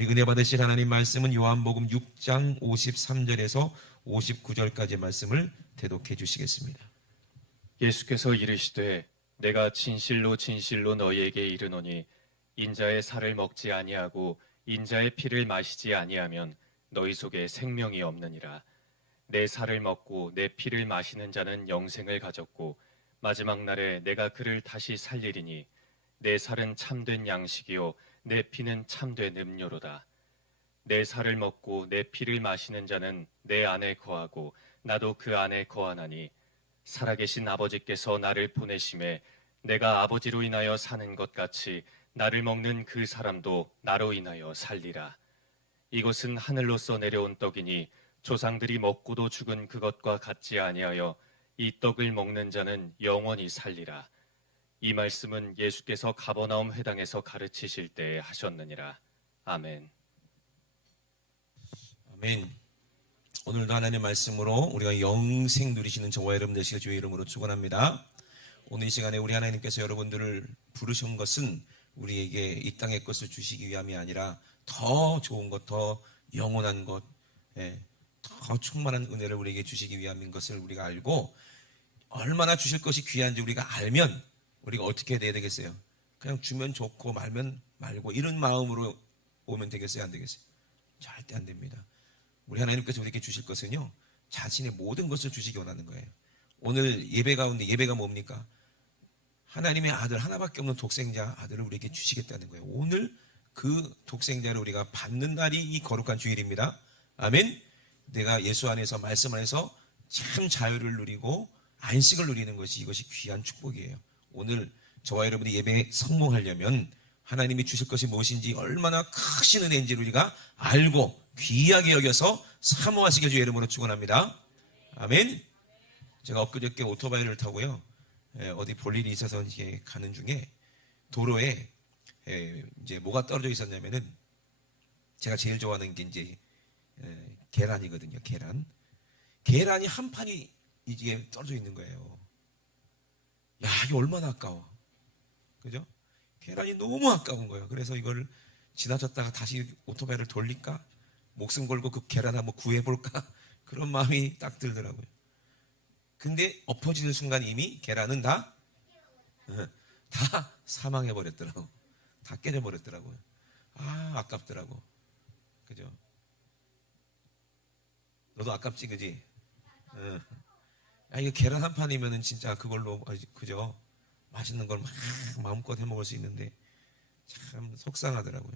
우리 은혜 받으실 하나님 말씀은 요한복음 6장 53절에서 59절까지 말씀을 대독해 주시겠습니다. 예수께서 이르시되 내가 진실로 진실로 너희에게 이르노니 인자의 살을 먹지 아니하고 인자의 피를 마시지 아니하면 너희 속에 생명이 없느니라. 내 살을 먹고 내 피를 마시는 자는 영생을 가졌고 마지막 날에 내가 그를 다시 살리리니 내 살은 참된 양식이요 내 피는 참된 음료로다. 내 살을 먹고 내 피를 마시는 자는 내 안에 거하고 나도 그 안에 거하나니 살아계신 아버지께서 나를 보내심에 내가 아버지로 인하여 사는 것 같이 나를 먹는 그 사람도 나로 인하여 살리라. 이것은 하늘로서 내려온 떡이니 조상들이 먹고도 죽은 그것과 같지 아니하여 이 떡을 먹는 자는 영원히 살리라. 이 말씀은 예수께서 가버나움 회당에서 가르치실 때에 하셨느니라. 아멘. 아멘. 오늘도 하나님의 말씀으로 우리가 영생 누리시는 저와 여러분 되시길 주의 이름으로 축원합니다. 오늘 이 시간에 우리 하나님께서 여러분들을 부르신 것은 우리에게 이 땅의 것을 주시기 위함이 아니라 더 좋은 것, 더 영원한 것, 더 충만한 은혜를 우리에게 주시기 위함인 것을 우리가 알고 얼마나 주실 것이 귀한지 우리가 알면 우리가 어떻게 해야 되겠어요? 그냥 주면 좋고 말면 말고 이런 마음으로 오면 되겠어요? 안 되겠어요? 절대 안 됩니다. 우리 하나님께서 우리에게 주실 것은요, 자신의 모든 것을 주시기 원하는 거예요. 오늘 예배 가운데 예배가 뭡니까? 하나님의 아들, 하나밖에 없는 독생자 아들을 우리에게 주시겠다는 거예요. 오늘 그 독생자를 우리가 받는 날이 이 거룩한 주일입니다. 아멘. 내가 예수 안에서, 말씀 안에서 참 자유를 누리고 안식을 누리는 것이, 이것이 귀한 축복이에요. 오늘 저와 여러분이 예배에 성공하려면 하나님이 주실 것이 무엇인지, 얼마나 크신 은혜인지를 우리가 알고 귀하게 여겨서 사모하시길 주의 이름으로 축원합니다. 아멘. 제가 엊그저께 오토바이를 타고요, 어디 볼 일이 있어서 이제 가는 중에 도로에 이제 뭐가 떨어져 있었냐면은, 제가 제일 좋아하는 게 이제 계란이거든요. 계란이 한 판이 이게 떨어져 있는 거예요. 야, 이게 얼마나 아까워. 그죠? 계란이 너무 아까운 거예요. 그래서 이걸 지나쳤다가 다시 오토바이를 돌릴까? 목숨 걸고 그 계란 한번 구해볼까? 그런 마음이 딱 들더라고요. 근데 엎어지는 순간 이미 계란은 다 사망해버렸더라고. 다 깨져버렸더라고요. 아, 아깝더라고. 그죠? 너도 아깝지, 그지? 이거 계란 한 판이면은 진짜 그걸로, 그죠? 맛있는 걸 막 마음껏 해 먹을 수 있는데 참 속상하더라고요.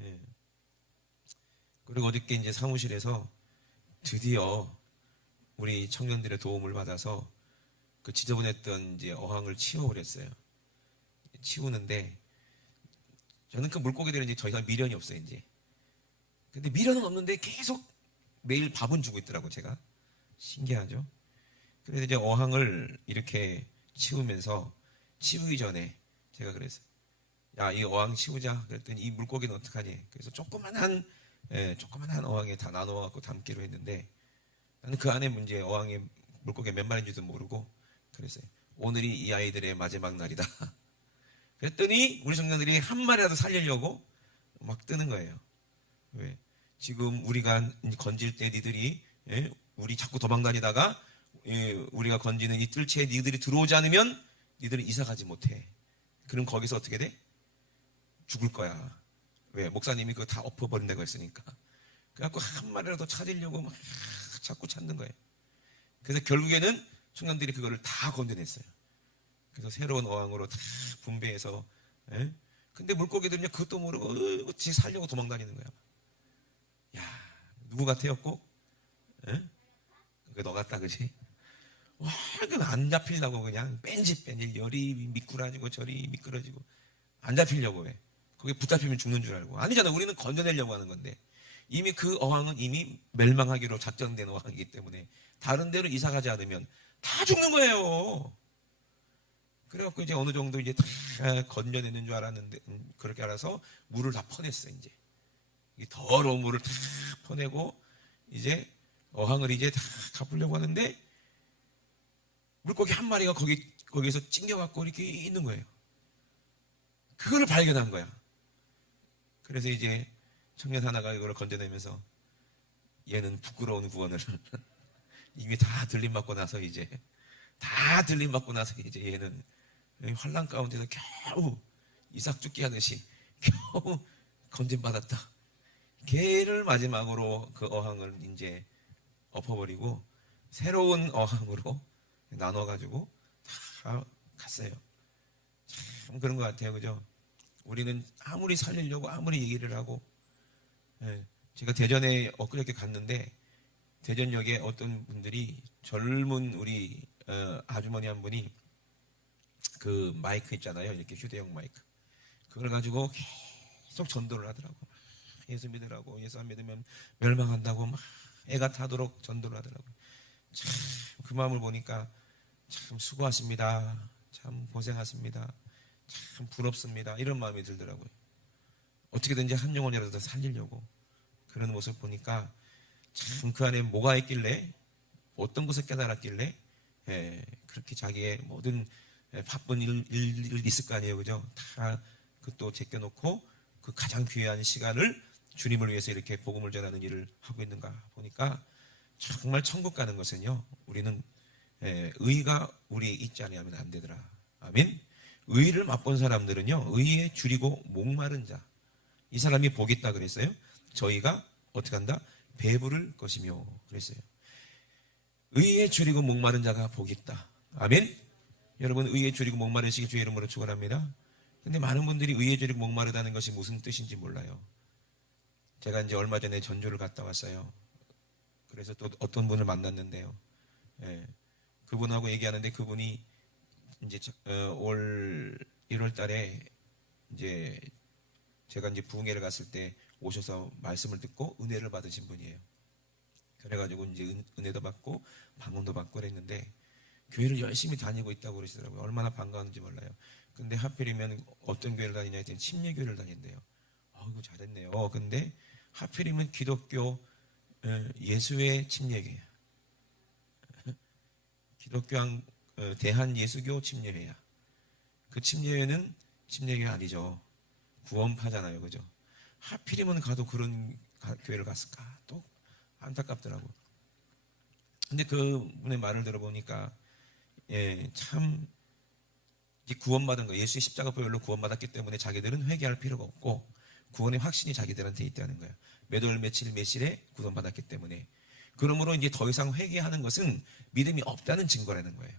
예. 그리고 어저께 이제 사무실에서 드디어 우리 청년들의 도움을 받아서 그 지저분했던 이제 어항을 치워버렸어요. 치우는데 저는 그 물고기들은 이제 더 이상 미련이 없어요, 이제. 근데 미련은 없는데 계속 매일 밥은 주고 있더라고, 제가. 신기하죠? 그래서 이제 어항을 이렇게 치우면서, 치우기 전에 제가 그랬어요. 야, 이 어항 치우자. 그랬더니 이 물고기는 어떡하니? 그래서 조그만한 어항에 다 나눠갖고 담기로 했는데, 나는 그 안에 문제, 어항에 물고기 몇 마리인지도 모르고 그랬어요. 오늘이 이 아이들의 마지막 날이다. 그랬더니 우리 청년들이 한 마리라도 살리려고 막 뜨는 거예요. 왜? 지금 우리가 건질 때 니들이, 우리 자꾸 도망다니다가 우리가 건지는 이 뜰채에 니들이 들어오지 않으면 니들은 이사 가지 못해. 그럼 거기서 어떻게 돼? 죽을 거야. 왜? 목사님이 그거 다 엎어버린다고 했으니까. 그래갖고 한 마리라도 찾으려고 막 자꾸 찾는 거예요. 그래서 결국에는 청년들이 그거를 다 건져냈어요. 그래서 새로운 어항으로 다 분배해서. 근데 물고기들은요, 그것도 모르고 지 살려고 도망다니는 거야. 야, 누구 같아요, 꼭? 그게 너 같다, 그지? 와, 그건 안 잡히려고 그냥 뺀질 열이 미꾸라지고 저리 미끄러지고 안 잡히려고 해. 거기 붙잡히면 죽는 줄 알고. 아니잖아. 우리는 건져내려고 하는 건데. 이미 그 어항은 이미 멸망하기로 작정된 어항이기 때문에 다른 데로 이사 가지 않으면 다 죽는 거예요. 그래갖고 이제 어느 정도 이제 다 건져내는 줄 알았는데, 그렇게 알아서 물을 다 퍼냈어, 이제. 이 더러운 물을 다 퍼내고 이제 어항을 이제 다 갚으려고 하는데, 물고기 한 마리가 거기서 찡겨갖고 이렇게 있는 거예요. 그거를 발견한 거야. 그래서 이제 청년 하나가 이걸 건져내면서 얘는 부끄러운 구원을 이미 다 들림받고 나서 이제 얘는 환난 가운데서 겨우 이삭 죽기 하듯이 겨우 건진받았다. 걔를 마지막으로 그 어항을 이제 엎어버리고 새로운 어항으로 나눠가지고 다 갔어요. 참 그런 것 같아요. 그죠? 우리는 아무리 살리려고 아무리 얘기를 하고, 제가 대전에 엊그저께 갔는데 대전역에 어떤 분들이 젊은 우리 아주머니 한 분이 그 마이크 있잖아요. 이렇게 휴대용 마이크. 그걸 가지고 계속 전도를 하더라고. 예수 믿으라고, 예수 안 믿으면 멸망한다고 막 애가 타도록 전도를 하더라고요. 참 그 마음을 보니까 참 수고하십니다. 참 고생하십니다. 참 부럽습니다. 이런 마음이 들더라고요. 어떻게든지 한 영혼이라도 더 살리려고 그런 모습 보니까 참 그 안에 뭐가 있길래, 어떤 것을 깨달았길래 그렇게 자기의 모든 바쁜 일 있을 거 아니에요. 그죠? 다 그것도 제껴놓고 그 가장 귀한 시간을 주님을 위해서 이렇게 복음을 전하는 일을 하고 있는가 보니까 정말 천국 가는 것은요, 우리는 의가 우리에 있지 아니하면 안 되더라. 아멘. 의를 맛본 사람들은요, 의에 줄이고 목마른 자, 이 사람이 복이 있다 그랬어요. 저희가 어떻게 한다? 배부를 것이며 그랬어요. 의에 줄이고 목마른 자가 복이 있다. 아멘. 여러분, 의에 줄이고 목마르시기 주의 이름으로 축원합니다. 근데 많은 분들이 의에 줄이고 목마르다는 것이 무슨 뜻인지 몰라요. 제가 이제 얼마 전에 전주를 갔다 왔어요. 그래서 또 어떤 분을 만났는데요. 그분하고 얘기하는데 그분이 이제 올 1월 달에 이제 제가 이제 부흥회를 갔을 때 오셔서 말씀을 듣고 은혜를 받으신 분이에요. 그래가지고 이제 은혜도 받고 방언도 받고 그랬는데 교회를 열심히 다니고 있다고 그러시더라고요. 얼마나 반가웠는지 몰라요. 근데 하필이면 어떤 교회를 다니냐 했더니 침례교회를 다닌대요. 아이고 잘했네요. 근데 하필이면 기독교 예수회 침례교회야. 기독교 대한예수교 침례회야. 그 침례회는 침례교회 아니죠. 구원파잖아요. 그죠? 하필이면 가도 그런 교회를 갔을까? 또 안타깝더라고. 근데 그 분의 말을 들어보니까 참 구원받은 거, 예수의 십자가 보혈로 구원받았기 때문에 자기들은 회개할 필요가 없고 구원의 확신이 자기들한테 있다는 거야. 몇 월 며칠 며칠에 구원받았기 때문에. 그러므로 이제 더 이상 회개하는 것은 믿음이 없다는 증거라는 거예요.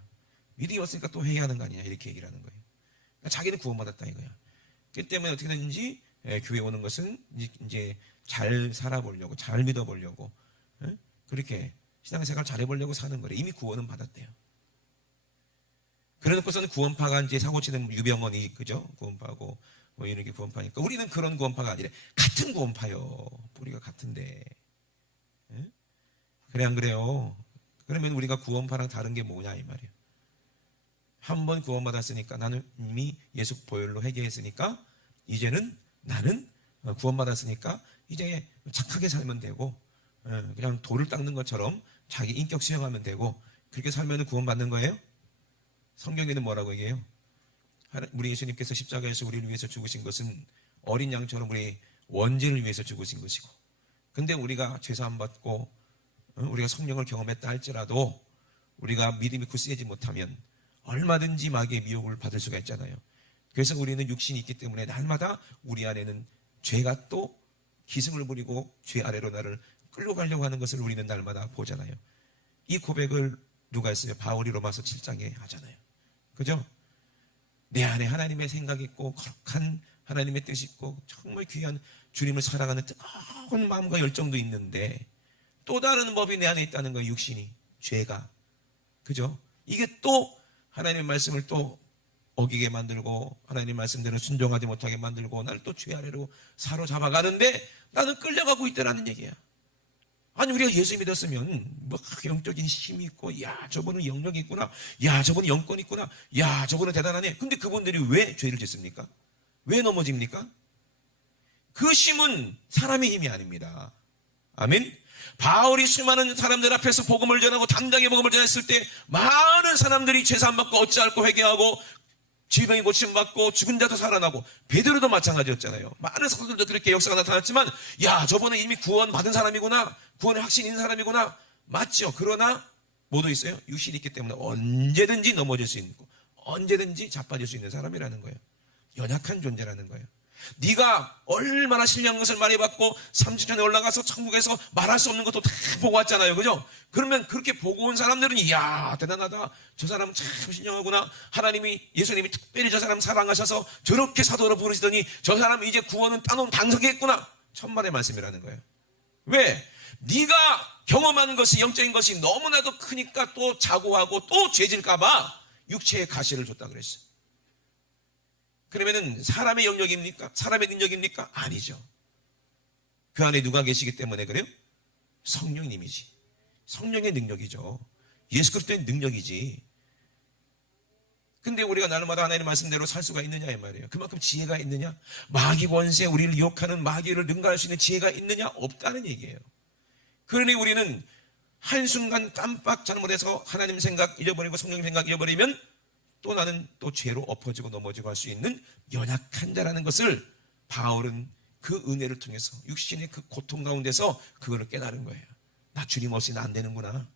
믿음이 없으니까 또 회개하는 거 아니냐 이렇게 얘기를 하는 거예요. 그러니까 자기는 구원받았다 이거야. 그 때문에 어떻게 되는지 교회 오는 것은 이제 잘 살아보려고, 잘 믿어보려고, 그렇게 신앙생활 잘해보려고 사는 거래. 이미 구원은 받았대요. 그래놓고서는 구원파가 이제 사고치는 유병원이, 그죠? 구원파고 뭐 이런 게 구원파니까 우리는 그런 구원파가 아니래. 같은 구원파요. 우리가 같은데. 그래 안 그래요? 그러면 우리가 구원파랑 다른 게 뭐냐 이 말이에요. 한 번 구원받았으니까, 나는 이미 예수 보혈로 회개했으니까 이제는 나는 구원받았으니까 이제 착하게 살면 되고, 그냥 돌을 닦는 것처럼 자기 인격 수용하면 되고, 그렇게 살면 구원받는 거예요? 성경에는 뭐라고 얘기해요? 우리 예수님께서 십자가에서 우리를 위해서 죽으신 것은 어린 양처럼 우리 원죄를 위해서 죽으신 것이고, 근데 우리가 죄사함 받고 우리가 성령을 경험했다 할지라도 우리가 믿음이 굳세지 못하면 얼마든지 마귀의 미혹을 받을 수가 있잖아요. 그래서 우리는 육신이 있기 때문에 날마다 우리 안에는 죄가 또 기승을 부리고 죄 아래로 나를 끌고 가려고 하는 것을 우리는 날마다 보잖아요. 이 고백을 누가 했어요? 바울이 로마서 7장에 하잖아요. 그죠? 내 안에 하나님의 생각이 있고 거룩한 하나님의 뜻이 있고 정말 귀한 주님을 사랑하는 뜨거운 마음과 열정도 있는데 또 다른 법이 내 안에 있다는 거예요. 육신이, 죄가. 그죠? 이게 또 하나님의 말씀을 또 어기게 만들고 하나님 말씀대로 순종하지 못하게 만들고 나를 또 죄 아래로 사로잡아가는데 나는 끌려가고 있다라는 얘기야. 아니 우리가 예수 믿었으면 뭐 영적인 힘이 있고, 야 저분은 영역이 있구나, 야 저분은 영권이 있구나, 야 저분은 대단하네. 근데 그분들이 왜 죄를 짓습니까? 왜 넘어집니까? 그 힘은 사람의 힘이 아닙니다. 아멘. 바울이 수많은 사람들 앞에서 복음을 전하고 당당히 복음을 전했을 때 많은 사람들이 죄 사함 받고 어찌할꼬 회개하고 질병이 고침받고 죽은 자도 살아나고, 베드로도 마찬가지였잖아요. 많은 사도들도 그렇게 역사가 나타났지만, 야, 저번에 이미 구원 받은 사람이구나, 구원의 확신이 있는 사람이구나. 맞죠? 그러나 뭐도 있어요? 육신이 있기 때문에 언제든지 넘어질 수 있고 언제든지 자빠질 수 있는 사람이라는 거예요. 연약한 존재라는 거예요. 네가 얼마나 신령한 것을 많이 받고 30천에 올라가서 천국에서 말할 수 없는 것도 다 보고 왔잖아요. 그죠? 그러면 그렇게 보고 온 사람들은 이야, 대단하다, 저 사람은 참 신령하구나, 하나님이, 예수님이 특별히 저 사람 사랑하셔서 저렇게 사도로 부르시더니 저 사람은 이제 구원은 따놓은 당석했구나, 천만의 말씀이라는 거예요. 왜? 네가 경험한 것이, 영적인 것이 너무나도 크니까 또 자고하고 또 죄질까봐 육체의 가시를 줬다 그랬어요. 그러면은 사람의 영역입니까? 사람의 능력입니까? 아니죠. 그 안에 누가 계시기 때문에 그래요? 성령님이지. 성령의 능력이죠. 예수 그리스도의 능력이지. 근데 우리가 날마다 하나님의 말씀대로 살 수가 있느냐 이 말이에요. 그만큼 지혜가 있느냐? 마귀 권세, 우리를 유혹하는 마귀를 능가할 수 있는 지혜가 있느냐? 없다는 얘기예요. 그러니 우리는 한순간 깜빡 잘못해서 하나님 생각 잊어버리고 성령 생각 잊어버리면 또 나는 또 죄로 엎어지고 넘어지고 할 수 있는 연약한 자라는 것을 바울은 그 은혜를 통해서 육신의 그 고통 가운데서 그거를 깨달은 거예요. 나 주님 없이는 안 되는구나.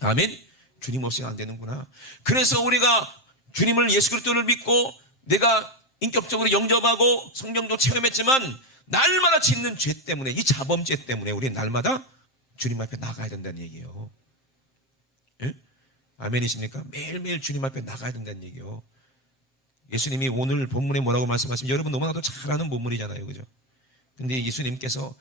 아멘. 주님 없이는 안 되는구나. 그래서 우리가 주님을, 예수 그리스도를 믿고 내가 인격적으로 영접하고 성령도 체험했지만 날마다 짓는 죄 때문에, 이 자범죄 때문에 우리는 날마다 주님 앞에 나가야 된다는 얘기예요. 예? 아멘이십니까? 매일매일 주님 앞에 나가야 된다는 얘기예요. 예수님이 오늘 본문에 뭐라고 말씀하시면 여러분 너무나도 잘 아는 본문이잖아요. 그죠? 근데 예수님께서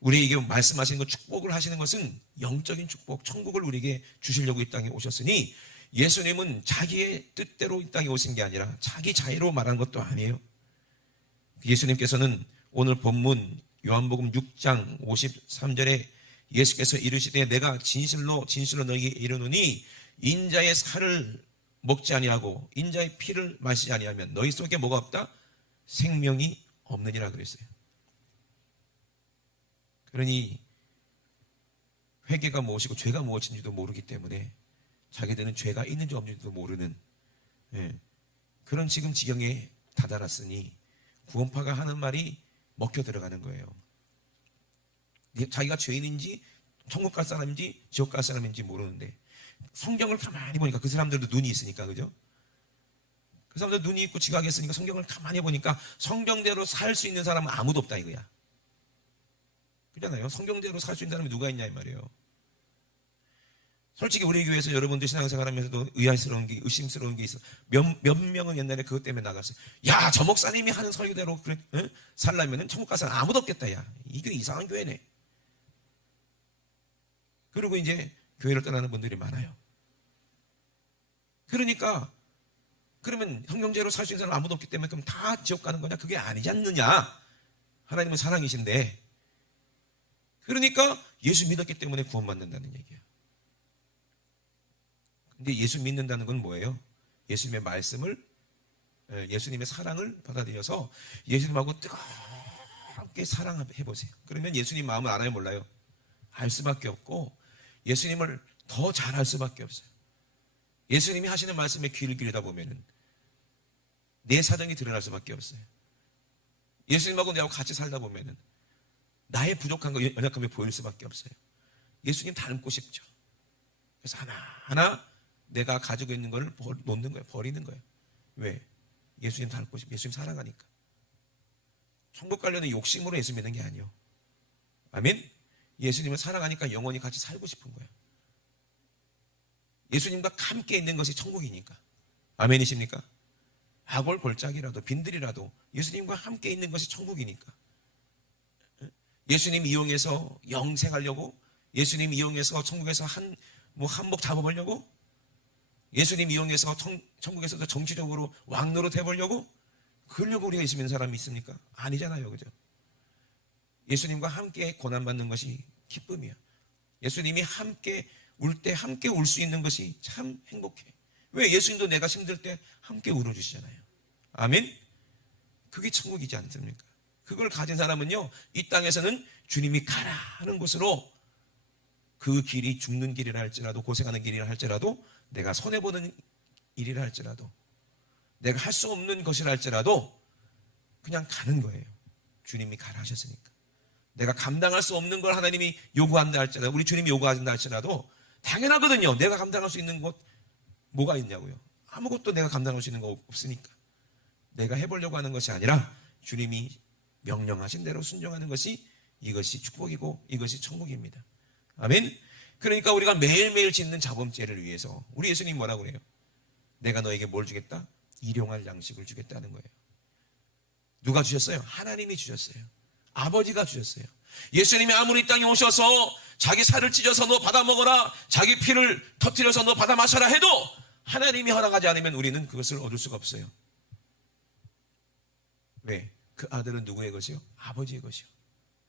우리에게 말씀하시는 것, 축복을 하시는 것은 영적인 축복, 천국을 우리에게 주시려고 이 땅에 오셨으니, 예수님은 자기의 뜻대로 이 땅에 오신 게 아니라 자기 자유로 말하는 것도 아니에요. 예수님께서는 오늘 본문 요한복음 6장 53절에 예수께서 이르시되 내가 진실로 진실로 너희에게 이르노니 인자의 살을 먹지 아니하고 인자의 피를 마시지 아니하면 너희 속에 뭐가 없다? 생명이 없느니라 그랬어요. 그러니 회개가 무엇이고 죄가 무엇인지도 모르기 때문에 자기들은 죄가 있는지 없는지도 모르는, 그런 지금 지경에 다다랐으니 구원파가 하는 말이 먹혀 들어가는 거예요. 자기가 죄인인지 천국 갈 사람인지 지옥 갈 사람인지 모르는데, 성경을 가만히 보니까 그 사람들도 눈이 있으니까, 그죠? 그 사람들 눈이 있고 지각이 있으니까 성경을 가만히 보니까 성경대로 살 수 있는 사람은 아무도 없다 이거야. 그렇잖아요. 성경대로 살 수 있는 사람이 누가 있냐 이 말이에요. 솔직히 우리 교회에서 여러분들 신앙생활하면서도 의아스러운 게, 의심스러운 게 있어. 몇 명은 옛날에 그것 때문에 나갔어요. 야, 저 목사님이 하는 설교대로 그래, 살려면은 천국 가서 아무도 없겠다. 야, 이 교회 이상한 교회네. 그리고 이제 교회를 떠나는 분들이 많아요. 그러니까 그러면 성경대로 살 수 있는 사람 아무도 없기 때문에 그럼 다 지옥 가는 거냐? 그게 아니지 않느냐? 하나님은 사랑이신데. 그러니까 예수 믿었기 때문에 구원받는다는 얘기예요. 근데 예수 믿는다는 건 뭐예요? 예수님의 말씀을, 예수님의 사랑을 받아들여서 예수님하고 뜨겁게 사랑해보세요. 그러면 예수님 마음을 알아요, 몰라요? 알 수밖에 없고 예수님을 더 잘 알 수밖에 없어요. 예수님이 하시는 말씀에 귀를 기울이다 보면은 내 사정이 드러날 수밖에 없어요. 예수님하고 내하고 같이 살다 보면은 나의 부족한 거, 연약함이 보일 수밖에 없어요. 예수님 닮고 싶죠. 그래서 하나하나 내가 가지고 있는 걸 놓는 거예요. 버리는 거예요. 왜? 예수님 닮고 싶어. 예수님 사랑하니까. 천국 가려는 욕심으로 예수 믿는 게 아니에요. 아멘? 예수님을 사랑하니까 영원히 같이 살고 싶은 거예요. 예수님과 함께 있는 것이 천국이니까. 아멘이십니까? 악골 골짜기라도 빈들이라도 예수님과 함께 있는 것이 천국이니까. 예수님 이용해서 영생하려고, 예수님 이용해서 천국에서 한몫 잡아보려고, 예수님 이용해서 천국에서도 정치적으로 왕노릇 해보려고, 그러려고 우리가 예수 믿는 사람이 있습니까? 아니잖아요. 그죠? 예수님과 함께 고난받는 것이 기쁨이야. 예수님이 함께 울 때 함께 울 수 있는 것이 참 행복해. 왜? 예수님도 내가 힘들 때 함께 울어주시잖아요. 아멘? 그게 천국이지 않습니까? 그걸 가진 사람은요, 이 땅에서는 주님이 가라는 곳으로, 그 길이 죽는 길이라 할지라도, 고생하는 길이라 할지라도, 내가 손해보는 일이라 할지라도 내가 할 수 없는 것이라 할지라도 그냥 가는 거예요. 주님이 가라 하셨으니까. 내가 감당할 수 없는 걸 하나님이 요구한다 할지라도, 우리 주님이 요구한다 할지라도 당연하거든요. 내가 감당할 수 있는 것 뭐가 있냐고요. 아무것도 내가 감당할 수 있는 거 없으니까. 내가 해보려고 하는 것이 아니라 주님이 명령하신 대로 순종하는 것이, 이것이 축복이고 이것이 천국입니다. 아멘. 그러니까 우리가 매일매일 짓는 자범죄를 위해서 우리 예수님이 뭐라고 그래요? 내가 너에게 뭘 주겠다? 일용할 양식을 주겠다는 거예요. 누가 주셨어요? 하나님이 주셨어요. 아버지가 주셨어요. 예수님이 아무리 이 땅에 오셔서 자기 살을 찢어서 너 받아 먹어라, 자기 피를 터뜨려서 너 받아 마셔라 해도 하나님이 허락하지 않으면 우리는 그것을 얻을 수가 없어요. 왜? 그 아들은 누구의 것이요? 아버지의 것이요.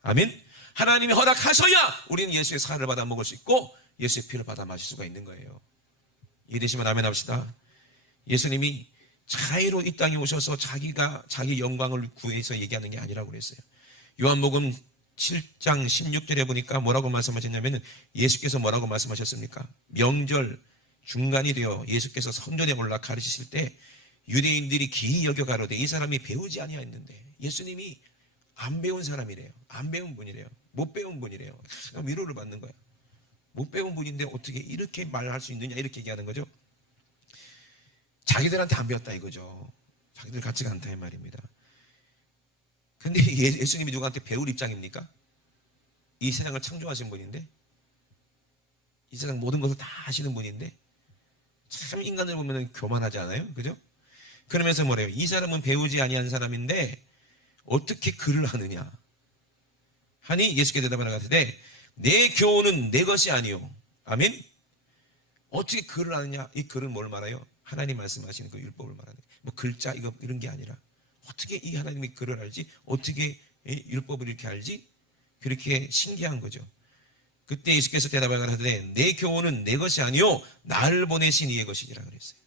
아멘. 하나님이 허락하셔야 우리는 예수의 살을 받아 먹을 수 있고 예수의 피를 받아 마실 수가 있는 거예요. 이해되시면 아멘 합시다. 예수님이 자의로 이 땅에 오셔서 자기가 자기 영광을 구해서 얘기하는 게 아니라고 그랬어요. 요한복음 7장 16절에 보니까 뭐라고 말씀하셨냐면, 예수께서 뭐라고 말씀하셨습니까? 명절 중간이 되어 예수께서 성전에 올라 가르치실 때 유대인들이 기이 여겨 가로되 이 사람이 배우지 아니하였는데, 예수님이 안 배운 사람이래요. 안 배운 분이래요. 못 배운 분이래요. 위로를 받는 거야. 못 배운 분인데 어떻게 이렇게 말할 수 있느냐, 이렇게 얘기하는 거죠. 자기들한테 안 배웠다 이거죠. 자기들 같지가 않다 이 말입니다. 근데 예수님이 누구한테 배울 입장입니까? 이 세상을 창조하신 분인데, 이 세상 모든 것을 다 아시는 분인데, 참 인간을 보면 교만하지 않아요? 그죠? 그러면서 뭐래요? 이 사람은 배우지 아니한 사람인데 어떻게 글을 하느냐 하니, 예수께 대답하라 가로되 내 교훈은 내 것이 아니요. 아멘. 어떻게 글을 하느냐? 이 글은 뭘 말해요? 하나님 말씀하시는 그 율법을 말하는, 뭐 글자 이거 이런 게 아니라 어떻게 이 하나님이 글을 알지? 어떻게 율법을 이렇게 알지? 그렇게 신기한 거죠. 그때 예수께서 대답하라 가로되 내 교훈은 내 것이 아니요 나를 보내신 이의 것이니라 그랬어요.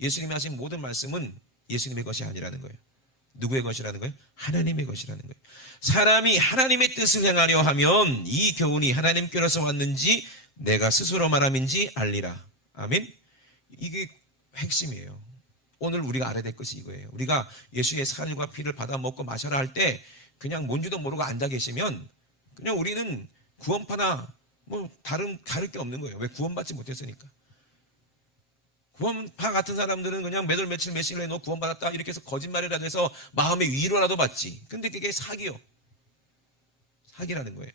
예수님이 하신 모든 말씀은 예수님의 것이 아니라는 거예요. 누구의 것이라는 거예요? 하나님의 것이라는 거예요. 사람이 하나님의 뜻을 행하려 하면 이 교훈이 하나님께로서 왔는지 내가 스스로 말함인지 알리라. 아멘. 이게 핵심이에요. 오늘 우리가 알아야 될 것이 이거예요. 우리가 예수의 살과 피를 받아 먹고 마셔라 할 때 그냥 뭔지도 모르고 앉아 계시면 그냥 우리는 구원파나 뭐 다를 게 없는 거예요. 왜? 구원받지 못했으니까. 구원파 같은 사람들은 그냥 몇 월 며칠 며칠 내에 너 구원받았다 이렇게 해서 거짓말이라도 해서 마음의 위로라도 받지. 근데 그게 사기요. 사기라는 거예요.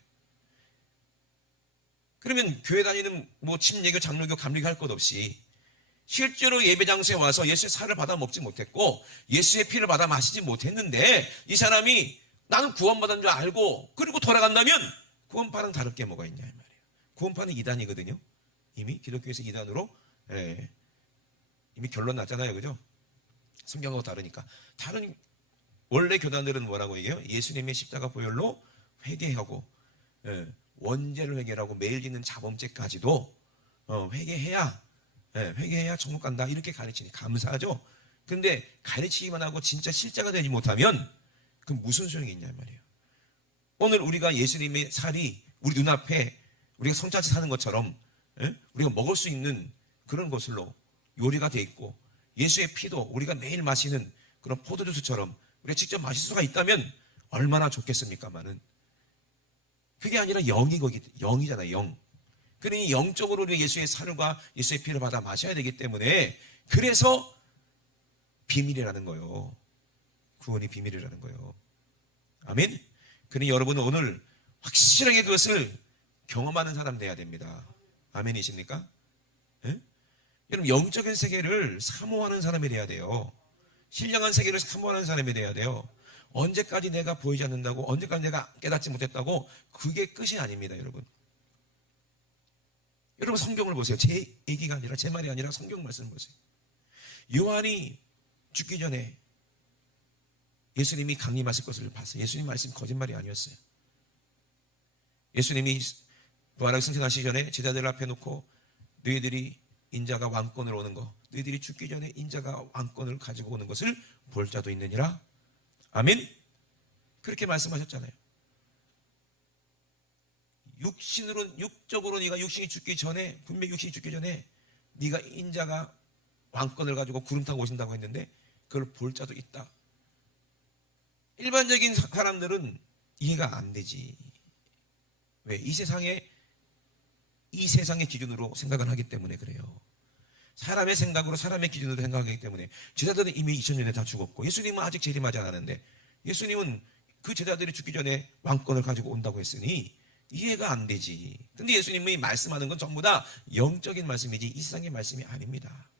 그러면 교회 다니는 뭐 침례교, 장로교, 감리교 할 것 없이 실제로 예배 장소에 와서 예수의 살을 받아 먹지 못했고 예수의 피를 받아 마시지 못했는데 이 사람이 나는 구원받은 줄 알고 그리고 돌아간다면 구원파는 다를 게 뭐가 있냐 이 말이에요. 구원파는 이단이거든요. 이미 기독교에서 이단으로 이미 결론 났잖아요. 그죠? 성경하고 다르니까. 다른 원래 교단들은 뭐라고 얘기해요? 예수님의 십자가 보혈로 회개하고 원죄를 회개하고 매일 짓는 자범죄까지도 회개해야 천국 간다 이렇게 가르치니 감사하죠. 근데 가르치기만 하고 진짜 실제가 되지 못하면 그럼 무슨 소용이 있냐 말이에요. 오늘 우리가 예수님의 살이 우리 눈앞에 우리가 성찬치 사는 것처럼 우리가 먹을 수 있는 그런 것으로 요리가 돼 있고 예수의 피도 우리가 매일 마시는 그런 포도주스처럼 우리가 직접 마실 수가 있다면 얼마나 좋겠습니까마는 그게 아니라 영이잖아요. 영. 그러니 영적으로 우리 예수의 살과 예수의 피를 받아 마셔야 되기 때문에 그래서 비밀이라는 거예요. 구원이 비밀이라는 거예요. 아멘. 그러니 여러분은 오늘 확실하게 그것을 경험하는 사람 돼야 됩니다. 아멘이십니까? 예? 여러분 영적인 세계를 사모하는 사람이 돼야 돼요. 신령한 세계를 사모하는 사람이 돼야 돼요. 언제까지 내가 보이지 않는다고, 언제까지 내가 깨닫지 못했다고 그게 끝이 아닙니다. 여러분 성경을 보세요. 제 얘기가 아니라 제 말이 아니라 성경 말씀을 보세요. 요한이 죽기 전에 예수님이 강림하실 것을 봤어요. 예수님 말씀 거짓말이 아니었어요. 예수님이 부활하고 승천하시기 전에 제자들 앞에 놓고 너희들이 인자가 왕권을 오는 거, 너희들이 죽기 전에 인자가 왕권을 가지고 오는 것을 볼 자도 있느니라. 아멘. 그렇게 말씀하셨잖아요. 육적으로 네가 육신이 죽기 전에, 분명히 육신이 죽기 전에 네가 인자가 왕권을 가지고 구름 타고 오신다고 했는데 그걸 볼 자도 있다. 일반적인 사람들은 이해가 안 되지. 왜? 이 세상의 기준으로 생각을 하기 때문에 그래요. 사람의 생각으로, 사람의 기준으로 생각하기 때문에. 제자들은 이미 2000년에 다 죽었고, 예수님은 아직 재림하지 않았는데, 예수님은 그 제자들이 죽기 전에 왕권을 가지고 온다고 했으니 이해가 안 되지. 근데 예수님이 말씀하는 건 전부 다 영적인 말씀이지 이 세상의 말씀이 아닙니다.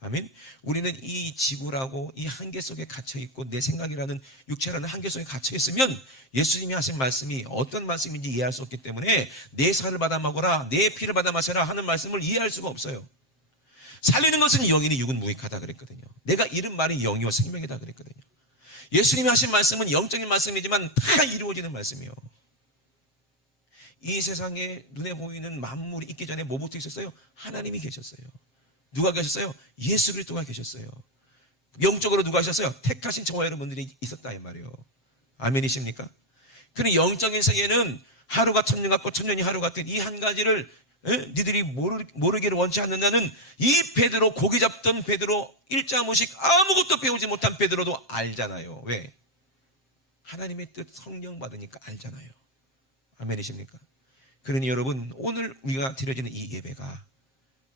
아멘. 우리는 이 지구라고 이 한계 속에 갇혀 있고 내 생각이라는 육체라는 한계 속에 갇혀 있으면 예수님이 하신 말씀이 어떤 말씀인지 이해할 수 없기 때문에 내 살을 받아 먹어라, 내 피를 받아 마셔라 하는 말씀을 이해할 수가 없어요. 살리는 것은 영이니 육은 무익하다 그랬거든요. 내가 이른 말이 영이요 생명이다 그랬거든요. 예수님이 하신 말씀은 영적인 말씀이지만 다 이루어지는 말씀이요. 이 세상에 눈에 보이는 만물이 있기 전에 뭐부터 있었어요? 하나님이 계셨어요. 누가 계셨어요? 예수 그리스도가 계셨어요. 영적으로 누가 계셨어요? 택하신 저와 여러분들이 있었다 이 말이에요. 아멘이십니까? 그런 영적인 세계는 하루가 천년 같고 천년이 하루 같은 이 한 가지를 니들이 모르기를 원치 않는다는 이 베드로, 고기 잡던 베드로, 일자무식 아무것도 배우지 못한 베드로도 알잖아요. 왜? 하나님의 뜻 성령 받으니까 알잖아요. 아멘이십니까? 그러니 여러분, 오늘 우리가 드려지는 이 예배가,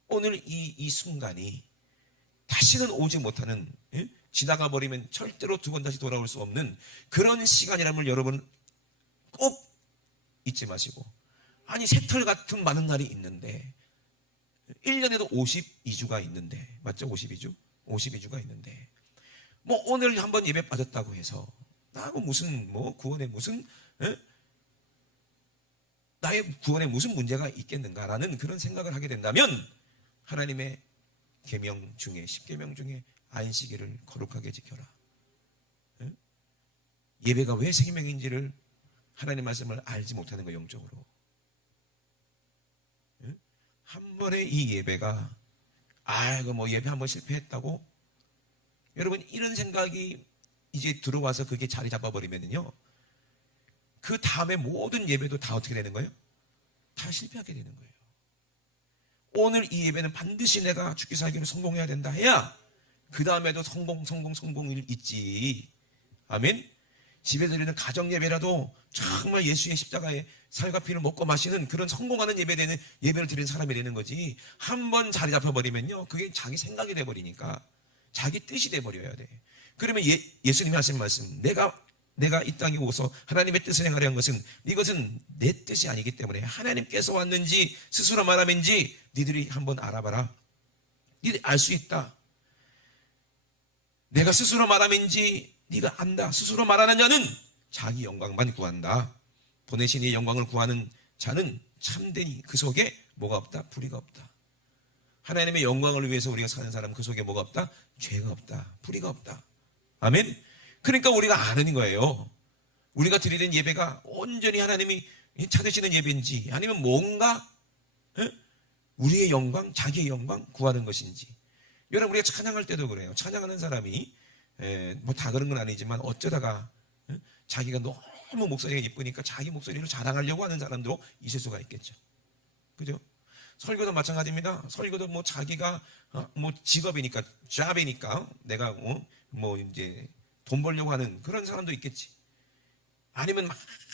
오늘 이 순간이 다시는 오지 못하는, 지나가 버리면 절대로 두 번 다시 돌아올 수 없는 그런 시간이라면 여러분 꼭 잊지 마시고, 아니 새털 같은 많은 날이 있는데 1년에도 52주가 있는데, 맞죠? 52주가 있는데 뭐 오늘 한번 예배 빠졌다고 해서 나하고 무슨 구원에 무슨 나의 구원에 무슨 문제가 있겠는가라는 그런 생각을 하게 된다면 하나님의 계명 중에 10계명 중에 안식일을 거룩하게 지켜라. 예배가 왜 생명인지를 하나님 말씀을 알지 못하는 거예요. 영적으로. 한 번에 이 예배가 예배 한번 실패했다고 여러분 이런 생각이 이제 들어와서 그게 자리 잡아버리면요 그 다음에 모든 예배도 다 어떻게 되는 거예요? 다 실패하게 되는 거예요. 오늘 이 예배는 반드시 내가 죽기 살기로 성공해야 된다 해야 그 다음에도 성공일 있지. 아멘. 집에 드리는 가정 예배라도 정말 예수의 십자가의 살과 피를 먹고 마시는 그런 성공하는 예배를 드리는 사람이 되는 거지. 한 번 자리 잡혀버리면요 그게 자기 생각이 돼버리니까 자기 뜻이 돼버려야 돼. 그러면 예수님이 하신 말씀, 내가 이 땅에 오서 하나님의 뜻을 행하려 한 것은 이것은 내 뜻이 아니기 때문에 하나님께서 왔는지 스스로 말함인지 니들이 한번 알아봐라. 니들이 알 수 있다. 내가 스스로 말함인지 네가 안다. 스스로 말하는 자는 자기 영광만 구한다. 보내신 이의 영광을 구하는 자는 참되니 그 속에 뭐가 없다? 불의가 없다. 하나님의 영광을 위해서 우리가 사는 사람은 그 속에 뭐가 없다? 죄가 없다. 불의가 없다. 아멘. 그러니까 우리가 아는 거예요. 우리가 드리는 예배가 온전히 하나님이 찾으시는 예배인지 아니면 뭔가 우리의 영광, 자기의 영광 구하는 것인지. 여러분 우리가 찬양할 때도 그래요. 찬양하는 사람이 다 그런 건 아니지만 어쩌다가 자기가 너무 목소리가 이쁘니까 자기 목소리를 자랑하려고 하는 사람도 있을 수가 있겠죠. 그죠? 설교도 마찬가지입니다. 설교도 자기가 직업이니까, 잡이니까 내가 이제 돈 벌려고 하는 그런 사람도 있겠지. 아니면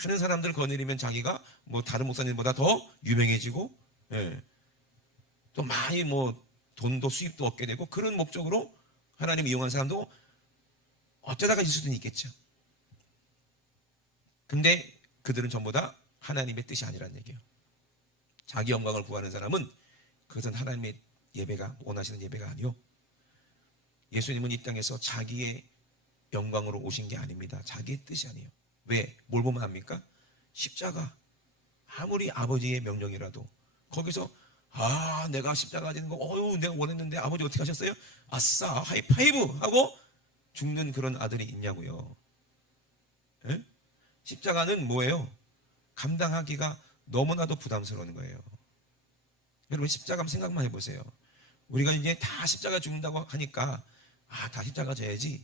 많은 사람들 거느리면 자기가 다른 목사님보다 더 유명해지고, 또 많이 돈도 수입도 얻게 되고 그런 목적으로 하나님 이용한 사람도 어쩌다가 있을 수는 있겠죠. 근데 그들은 전부 다 하나님의 뜻이 아니라는 얘기예요. 자기 영광을 구하는 사람은 그것은 하나님의 예배가 원하시는 예배가 아니요. 예수님은 이 땅에서 자기의 영광으로 오신 게 아닙니다. 자기의 뜻이 아니에요. 왜? 뭘 보면 압니까? 십자가. 아무리 아버지의 명령이라도 거기서 내가 십자가 지는 거 내가 원했는데 아버지 어떻게 하셨어요? 아싸 하이파이브 하고 죽는 그런 아들이 있냐고요. 에? 십자가는 뭐예요? 감당하기가 너무나도 부담스러운 거예요. 여러분 십자가 한번 생각만 해보세요. 우리가 이제 다 십자가 죽는다고 하니까 다 십자가 져야지.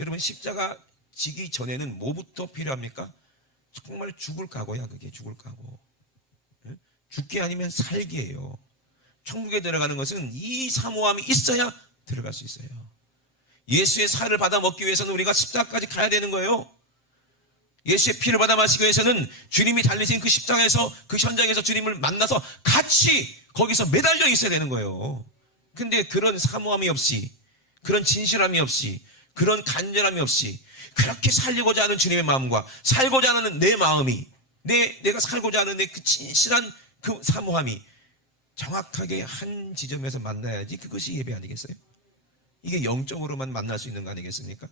여러분 십자가 지기 전에는 뭐부터 필요합니까? 정말 죽을 각오야. 그게 죽을 각오. 죽기 아니면 살기예요. 천국에 들어가는 것은 이 사모함이 있어야 들어갈 수 있어요. 예수의 살을 받아 먹기 위해서는 우리가 십자가까지 가야 되는 거예요. 예수의 피를 받아 마시기 위해서는 주님이 달리신 그 십자가에서, 그 현장에서 주님을 만나서 같이 거기서 매달려 있어야 되는 거예요. 근데 그런 사모함이 없이, 그런 진실함이 없이, 그런 간절함이 없이, 그렇게 살리고자 하는 주님의 마음과 살고자 하는 내 마음이, 내가 살고자 하는 내 그 진실한 그 사모함이 정확하게 한 지점에서 만나야지 그것이 예배 아니겠어요? 이게 영적으로만 만날 수 있는 거 아니겠습니까?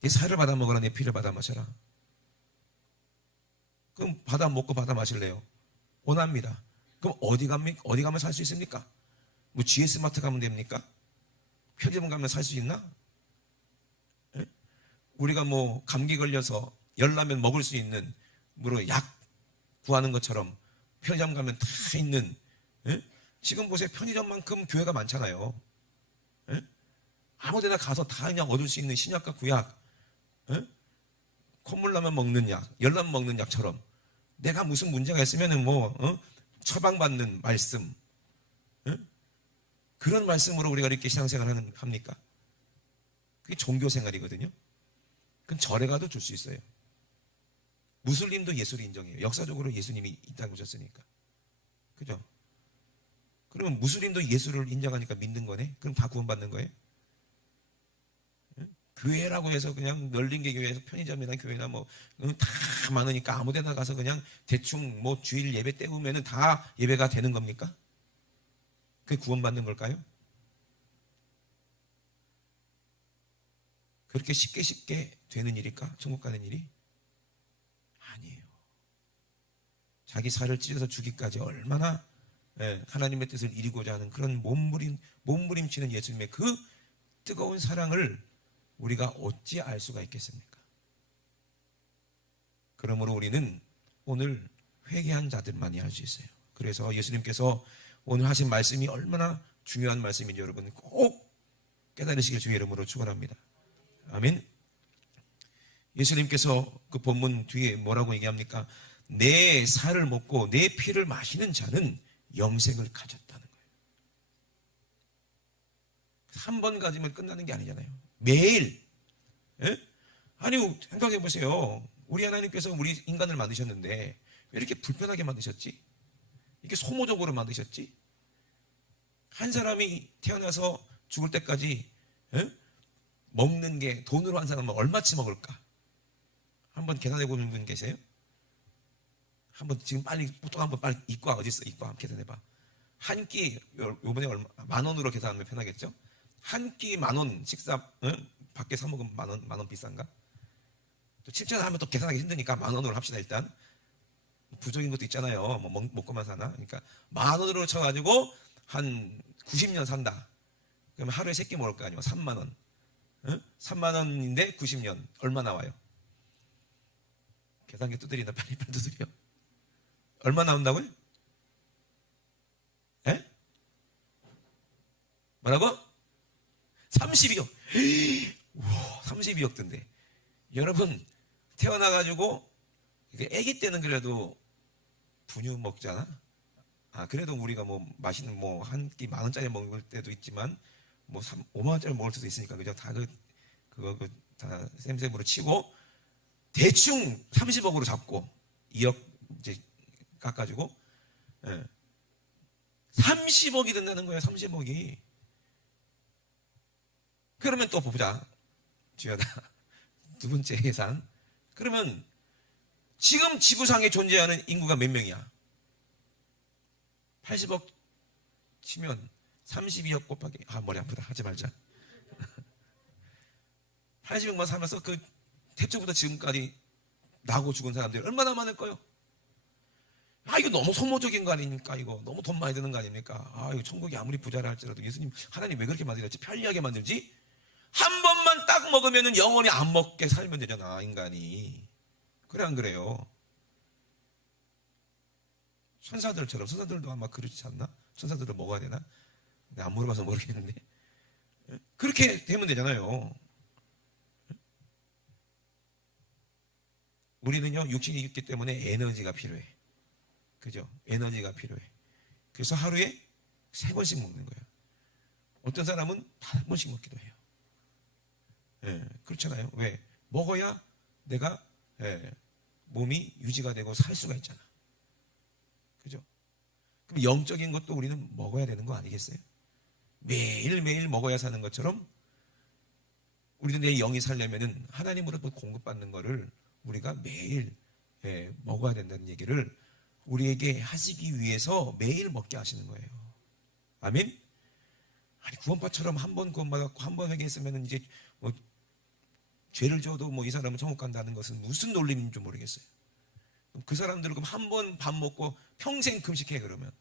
내 살을 받아 먹어라, 내 피를 받아 마셔라. 그럼 받아 먹고 받아 마실래요? 원합니다. 그럼 어디 가면 살 수 있습니까? 뭐 GS마트 가면 됩니까? 편의점 가면 살 수 있나? 예? 우리가 뭐 감기 걸려서 열나면 먹을 수 있는 뭐로 약 구하는 것처럼 편의점 가면 다 있는, 예? 지금 보세요. 편의점만큼 교회가 많잖아요. 예? 아무데나 가서 다 그냥 얻을 수 있는 신약과 구약, 예? 콧물 나면 먹는 약, 열나면 먹는 약처럼 내가 무슨 문제가 있으면은 뭐 처방받는 말씀, 예? 그런 말씀으로 우리가 이렇게 신앙생활을 합니까? 그게 종교생활이거든요. 그건 절에 가도 줄 수 있어요. 무슬림도 예수를 인정해요. 역사적으로 예수님이 이 땅에 오셨으니까. 그죠? 그러면 무슬림도 예수를 인정하니까 믿는 거네? 그럼 다 구원받는 거예요? 교회라고 해서 그냥 널린 게 교회에서 편의점이나 교회나 뭐 다 많으니까 아무 데나 가서 그냥 대충 뭐 주일 예배 때우면은 다 예배가 되는 겁니까? 그게 구원받는 걸까요? 그렇게 쉽게 되는 일일까? 천국 가는 일이? 아니에요. 자기 살을 찢어서 주기까지 얼마나 하나님의 뜻을 이루고자 하는 그런 몸부림치는 예수님의 그 뜨거운 사랑을 우리가 어찌 알 수가 있겠습니까? 그러므로 우리는 오늘 회개한 자들만이 알 수 있어요. 그래서 예수님께서 오늘 하신 말씀이 얼마나 중요한 말씀인지 여러분 꼭 깨달으시길 주의 이름으로 축원합니다. 아멘. 예수님께서 그 본문 뒤에 뭐라고 얘기합니까? 내 살을 먹고 내 피를 마시는 자는 영생을 가졌다는 거예요. 한 번 가지면 끝나는 게 아니잖아요. 매일. 예? 아니 생각해 보세요. 우리 하나님께서 우리 인간을 만드셨는데 왜 이렇게 불편하게 만드셨지? 이렇게 소모적으로 만드셨지? 한 사람이 태어나서 죽을 때까지 먹는 게 돈으로 한 사람은 얼마치 먹을까? 한번 계산해 보는 분 계세요? 한번 지금 빨리 보통 한번 빨리 이과 어디 있어? 이과 한번 계산해 봐. 한 끼 요번에 얼마? 10,000원으로 계산하면 편하겠죠? 한 끼 10,000원 식사 밖에 사 먹으면 10,000원 비싼가? 또 7,000원 하면 또 계산하기 힘드니까 10,000원으로 합시다. 일단 부족인 것도 있잖아요. 뭐 먹고만 사나? 그러니까 10,000원으로 쳐가지고 한 90년 산다. 그러면 하루에 3끼 먹을 거 아니에요? 30,000원. 30,000원인데 90년 얼마 나와요? 계산기 두드린다. 빨리 두드려. 얼마 나온다고요? 에? 뭐라고? 32억. 우와, 32억 든데. 여러분 태어나가지고 아기 때는 그래도 분유 먹잖아. 그래도 우리가 뭐 맛있는 뭐 한 끼 10,000원짜리 먹을 때도 있지만 뭐 50,000원짜리 먹을 수도 있으니까 그죠? 다 그거 다 셈셈으로 치고 대충 30억으로 잡고 2억 이제 깎아주고 30억이 든다는 거예요. 30억이. 그러면 또 보자. 주여다. 두 번째 예산. 그러면 지금 지구상에 존재하는 인구가 몇 명이야? 80억 치면 32억 곱하기 머리 아프다. 하지 말자. 80억만 살면서 그 태초부터 지금까지 나고 죽은 사람들이 얼마나 많을까요? 이거 너무 소모적인 거 아닙니까? 이거 너무 돈 많이 드는 거 아닙니까? 이거 천국이 아무리 부자라 할지라도 예수님 하나님 왜 그렇게 만들었지? 편리하게 만들지? 한 번만 딱 먹으면 영원히 안 먹게 살면 되잖아, 인간이. 그래 안 그래요? 천사들처럼. 천사들도 아마 그렇지 않나? 천사들도 먹어야 되나? 내가 안 물어봐서 모르겠는데 그렇게 되면 되잖아요. 우리는요 육신이 있기 때문에 에너지가 필요해. 그죠? 에너지가 필요해. 그래서 하루에 3번씩 먹는 거예요. 어떤 사람은 단 한 번씩 먹기도 해요. 예, 그렇잖아요. 왜? 먹어야 내가 몸이 유지가 되고 살 수가 있잖아. 그죠? 그럼 영적인 것도 우리는 먹어야 되는 거 아니겠어요? 매일매일 먹어야 사는 것처럼 우리도 내 영이 살려면은 하나님으로부터 공급받는 거를 우리가 매일 먹어야 된다는 얘기를 우리에게 하시기 위해서 매일 먹게 하시는 거예요. 아멘? 아니, 구원파처럼 한 번 구원받았고 한 번 회개했으면 이제 뭐 죄를 져도 뭐 이 사람은 천국 간다는 것은 무슨 논리인지 모르겠어요. 그 사람들은 그럼 한 번 밥 먹고 평생 금식해 그러면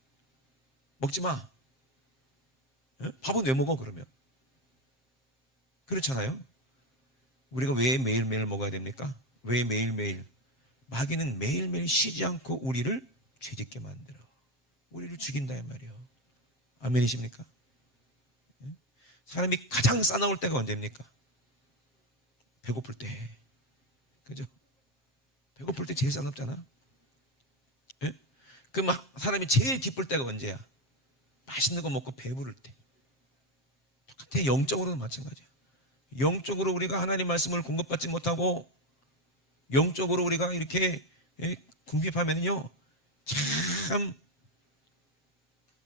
먹지 마. 밥은 왜 먹어 그러면? 그렇잖아요. 우리가 왜 매일매일 먹어야 됩니까? 왜 매일매일? 마귀는 매일매일 쉬지 않고 우리를 죄짓게 만들어. 우리를 죽인다 이 말이에요. 아멘이십니까? 사람이 가장 싸나울 때가 언제입니까? 배고플 때. 그죠? 배고플 때 제일 싸납잖아. 그 막 사람이 제일 기쁠 때가 언제야? 맛있는 거 먹고 배부를 때. 똑같아. 영적으로도 마찬가지야. 영적으로 우리가 하나님 말씀을 공급받지 못하고 영적으로 우리가 이렇게 궁핍하면요 참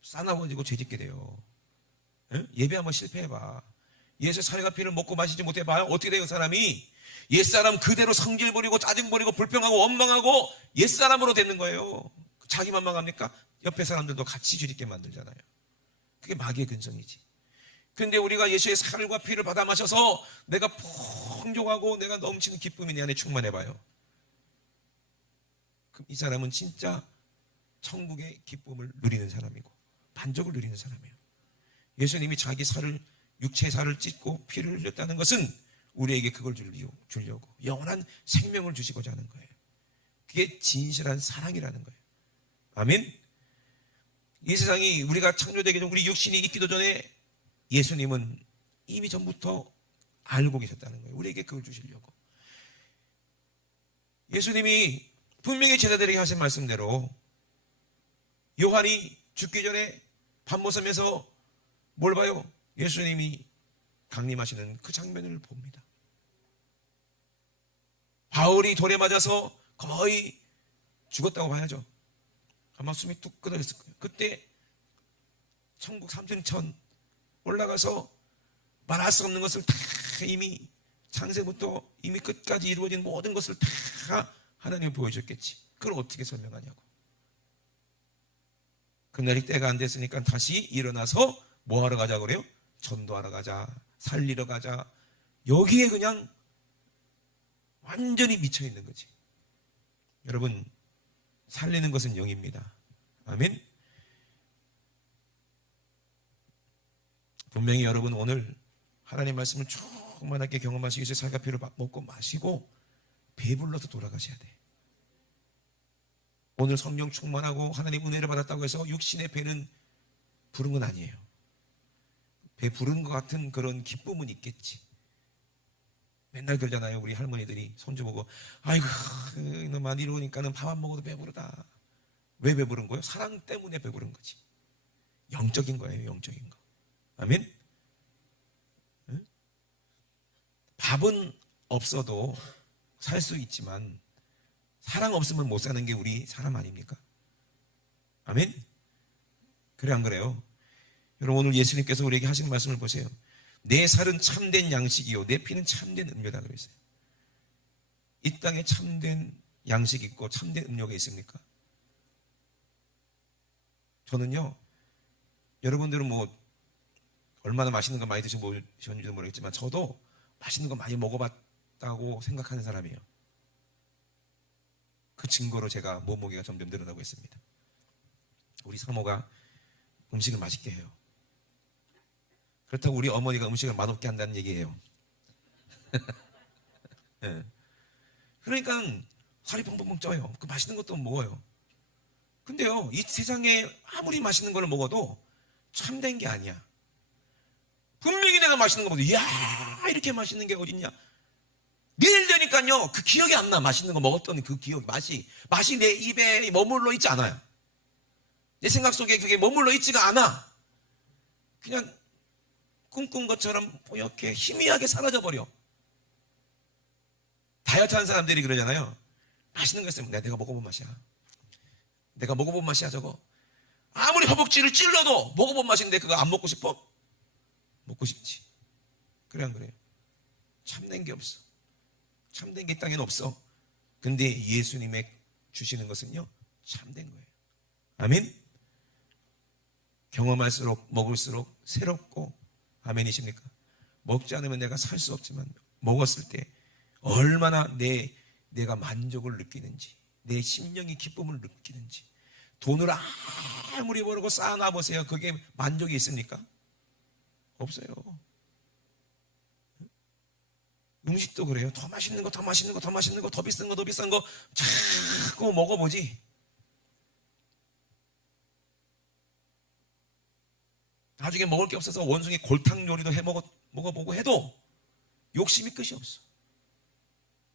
싸나워지고 죄짓게 돼요. 예배 한번 실패해봐. 예수 살과 피를 먹고 마시지 못해봐요. 어떻게 돼요? 사람이 옛사람 그대로 성질 부리고 짜증 부리고 불평하고 원망하고 옛사람으로 되는 거예요. 자기만 망합니까? 옆에 사람들도 같이 죄짓게 만들잖아요. 그게 마귀의 근성이지. 근데 우리가 예수의 살과 피를 받아 마셔서 내가 풍족하고 내가 넘치는 기쁨이 내 안에 충만해봐요. 그럼 이 사람은 진짜 천국의 기쁨을 누리는 사람이고 만족을 누리는 사람이에요. 예수님이 자기 살을 육체의 살을 찢고 피를 흘렸다는 것은 우리에게 그걸 주려고 영원한 생명을 주시고자 하는 거예요. 그게 진실한 사랑이라는 거예요. 아멘. 이 세상이 우리가 창조되기 전 우리 육신이 있기도 전에 예수님은 이미 전부터 알고 계셨다는 거예요. 우리에게 그걸 주시려고. 예수님이 분명히 제자들에게 하신 말씀대로 요한이 죽기 전에 밥 먹으면서 뭘 봐요? 예수님이 강림하시는 그 장면을 봅니다. 바울이 돌에 맞아서 거의 죽었다고 봐야죠. 아마 숨이 뚝 끊어졌을 거예요. 그때 천국 삼층천 올라가서 말할 수 없는 것을 다 이미 창세부터 이미 끝까지 이루어진 모든 것을 다 하나님이 보여줬겠지. 그걸 어떻게 설명하냐고. 그날이 때가 안 됐으니까 다시 일어나서 뭐 하러 가자 그래요? 전도하러 가자, 살리러 가자. 여기에 그냥 완전히 미쳐 있는 거지. 여러분, 살리는 것은 영입니다. 아멘. 분명히 여러분 오늘 하나님 말씀을 충만하게 경험하시기 위해서 살과 피를 먹고 마시고 배불러서 돌아가셔야 돼. 오늘 성령 충만하고 하나님 은혜를 받았다고 해서 육신의 배는 부른 건 아니에요. 배 부른 것 같은 그런 기쁨은 있겠지. 맨날 그러잖아요. 우리 할머니들이 손주 보고 아이고 너만 이러니까는 밥 안 먹어도 배부르다. 왜 배부른 거예요? 사랑 때문에 배부른 거지. 영적인 거예요. 영적인 거. 아멘. 응? 밥은 없어도 살 수 있지만 사랑 없으면 못 사는 게 우리 사람 아닙니까? 아멘. 그래 안 그래요? 여러분 오늘 예수님께서 우리에게 하신 말씀을 보세요. 내 살은 참된 양식이요 내 피는 참된 음료다 그랬어요. 이 땅에 참된 양식이 있고 참된 음료가 있습니까? 저는요 여러분들은 뭐 얼마나 맛있는 거 많이 드셔보셨는지도 모르겠지만 저도 맛있는 거 많이 먹어봤다고 생각하는 사람이에요. 그 증거로 제가 몸무게가 점점 늘어나고 있습니다. 우리 사모가 음식을 맛있게 해요. 그렇다고 우리 어머니가 음식을 맛없게 한다는 얘기예요. 네. 그러니까 살이 펑펑펑 쪄요. 그 맛있는 것도 먹어요. 근데요 이 세상에 아무리 맛있는 걸 먹어도 참된 게 아니야. 분명히 내가 맛있는 거 먹어도 이야 이렇게 맛있는 게 어딨냐. 내일 되니까요 그 기억이 안 나. 맛있는 거 먹었던 그 기억 맛이 내 입에 머물러 있지 않아요. 내 생각 속에 그게 머물러 있지가 않아. 그냥 꿈꾼 것처럼 이렇게 희미하게 사라져버려. 다이어트 하는 사람들이 그러잖아요. 맛있는 거 있으면 내가 먹어본 맛이야. 내가 먹어본 맛이야 저거. 아무리 허벅지를 찔러도 먹어본 맛인데 그거 안 먹고 싶어? 먹고 싶지. 그래 안 그래요? 참된 게 없어. 참된 게 이 땅에는 없어. 근데 예수님의 주시는 것은요 참된 거예요. 아멘. 경험할수록 먹을수록 새롭고, 아멘이십니까? 먹지 않으면 내가 살 수 없지만 먹었을 때 얼마나 내가 만족을 느끼는지, 내 심령이 기쁨을 느끼는지. 돈을 아무리 벌고 쌓아놔 보세요. 그게 만족이 있습니까? 없어요. 음식도 그래요. 더 맛있는 거, 더 맛있는 거, 더 맛있는 거, 더 비싼 거, 더 비싼 거 자꾸 먹어보지. 나중에 먹을 게 없어서 원숭이 골탕 요리도 먹어보고 해도 욕심이 끝이 없어.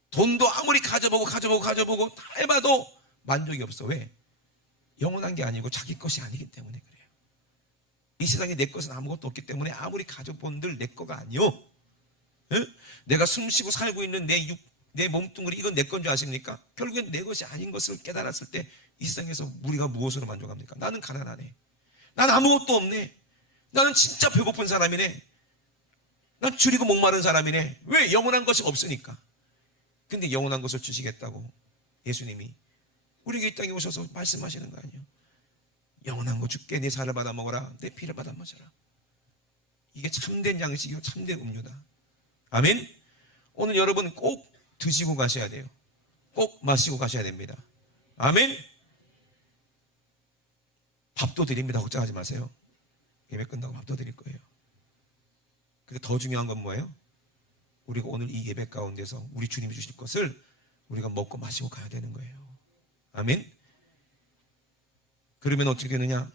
돈도 아무리 가져보고 다 해봐도 만족이 없어. 왜? 영원한 게 아니고 자기 것이 아니기 때문에 그래요. 이 세상에 내 것은 아무것도 없기 때문에 아무리 가져본들 내 거가 아니요. 내가 숨쉬고 살고 있는 내 몸뚱아리, 이건 내 건 줄 아십니까? 결국엔 내 것이 아닌 것을 깨달았을 때 이 세상에서 우리가 무엇으로 만족합니까? 나는 가난하네. 난 아무것도 없네. 나는 진짜 배고픈 사람이네. 난 줄이고 목마른 사람이네. 왜? 영원한 것이 없으니까. 근데 영원한 것을 주시겠다고 예수님이 우리에게 이 땅에 오셔서 말씀하시는 거 아니에요? 영원한 거 줄게. 내 살을 받아 먹어라. 내 피를 받아 마셔라. 이게 참된 양식이고 참된 음료다. 아멘. 오늘 여러분 꼭 드시고 가셔야 돼요. 꼭 마시고 가셔야 됩니다. 아멘. 밥도 드립니다. 걱정하지 마세요. 예배 끝나고 밥도 드릴 거예요. 근데 더 중요한 건 뭐예요? 우리가 오늘 이 예배 가운데서 우리 주님이 주실 것을 우리가 먹고 마시고 가야 되는 거예요. 아멘. 그러면 어떻게 되느냐?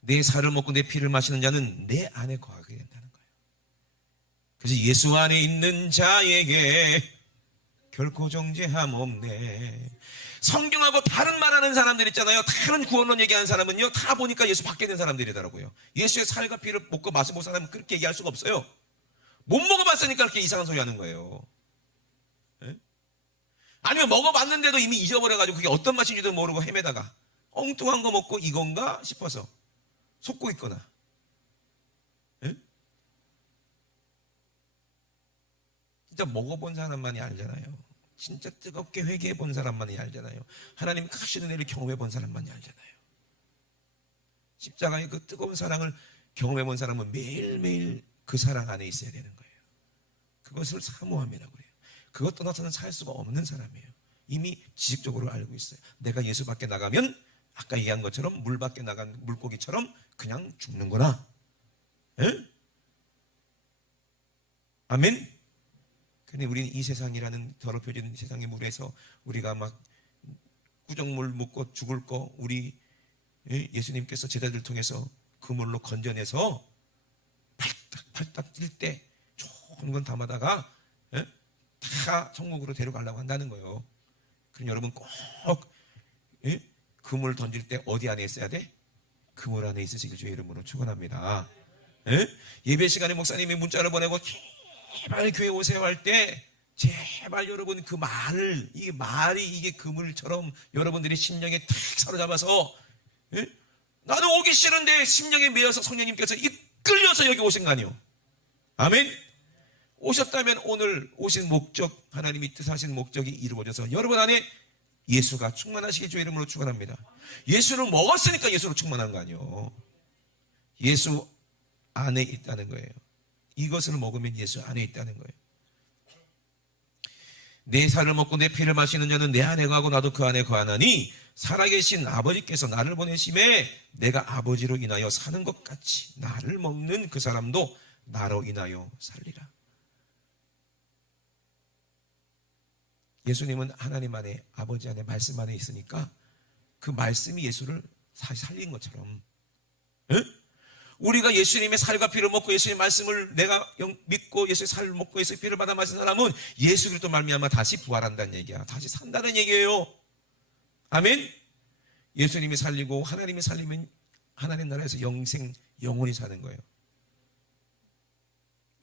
내 살을 먹고 내 피를 마시는 자는 내 안에 거하게 된다는 거예요. 그래서 예수 안에 있는 자에게 결코 정죄함 없네. 성경하고 다른 말하는 사람들 있잖아요. 다른 구원론 얘기하는 사람은요, 다 보니까 예수 받게 된 사람들이더라고요. 예수의 살과 피를 먹고 마셔본 사람은 그렇게 얘기할 수가 없어요. 못 먹어봤으니까 그렇게 이상한 소리 하는 거예요. 네? 아니면 먹어봤는데도 이미 잊어버려가지고 그게 어떤 맛인지도 모르고 헤매다가 엉뚱한 거 먹고 이건가 싶어서 속고 있거나. 네? 진짜 먹어본 사람만이 알잖아요. 진짜 뜨겁게 회개해 본 사람만이 알잖아요. 하나님 크신 은혜를 경험해 본 사람만이 알잖아요. 십자가의 그 뜨거운 사랑을 경험해 본 사람은 매일매일 그 사랑 안에 있어야 되는 거예요. 그것을 사모함이라고 그래요. 그것 떠나서는 살 수가 없는 사람이에요. 이미 지식적으로 알고 있어요. 내가 예수 밖에 나가면 아까 얘기한 것처럼 물 밖에 나간 물고기처럼 그냥 죽는구나. 에? 아멘. 근데 우리는 이 세상이라는 더럽혀진 세상의 물에서 우리가 막 구정물 묻고 죽을 거 우리 예수님께서 제자들 통해서 그 물로 건져내서 팔딱 뛸 때 좋은 건 담아다가 다 천국으로 데려가려고 한다는 거예요. 그럼 여러분 꼭 그 물 던질 때 어디 안에 있어야 돼? 그 물 안에 있으시길 주의 이름으로 축원합니다. 예배 시간에 목사님이 문자를 보내고 제발 교회 오세요 할 때 제발 여러분 그 말을, 이게 말이 이게 그물처럼 여러분들이 심령에 탁 사로잡아서 나도 오기 싫은데 심령에 매여서 성령님께서 이끌려서 여기 오신 거 아니에요. 아멘. 오셨다면 오늘 오신 목적, 하나님이 뜻하신 목적이 이루어져서 여러분 안에 예수가 충만하시길 주의 이름으로 축원합니다. 예수를 먹었으니까 예수로 충만한 거 아니에요. 예수 안에 있다는 거예요. 이것을 먹으면 예수 안에 있다는 거예요. 내 살을 먹고 내 피를 마시는 자는 내 안에 거하고 나도 그 안에 거하나니 살아계신 아버지께서 나를 보내심에 내가 아버지로 인하여 사는 것 같이 나를 먹는 그 사람도 나로 인하여 살리라. 예수님은 하나님 안에, 아버지 안에, 말씀 안에 있으니까 그 말씀이 예수를 살린 것처럼 우리가 예수님의 살과 피를 먹고 예수님의 말씀을 내가 믿고 예수의 살을 먹고 예수의 피를 받아 마신 사람은 예수 그리스도 말미암아 다시 부활한다는 얘기야. 다시 산다는 얘기예요. 아멘. 예수님이 살리고 하나님이 살리면 하나님 나라에서 영원히 사는 거예요.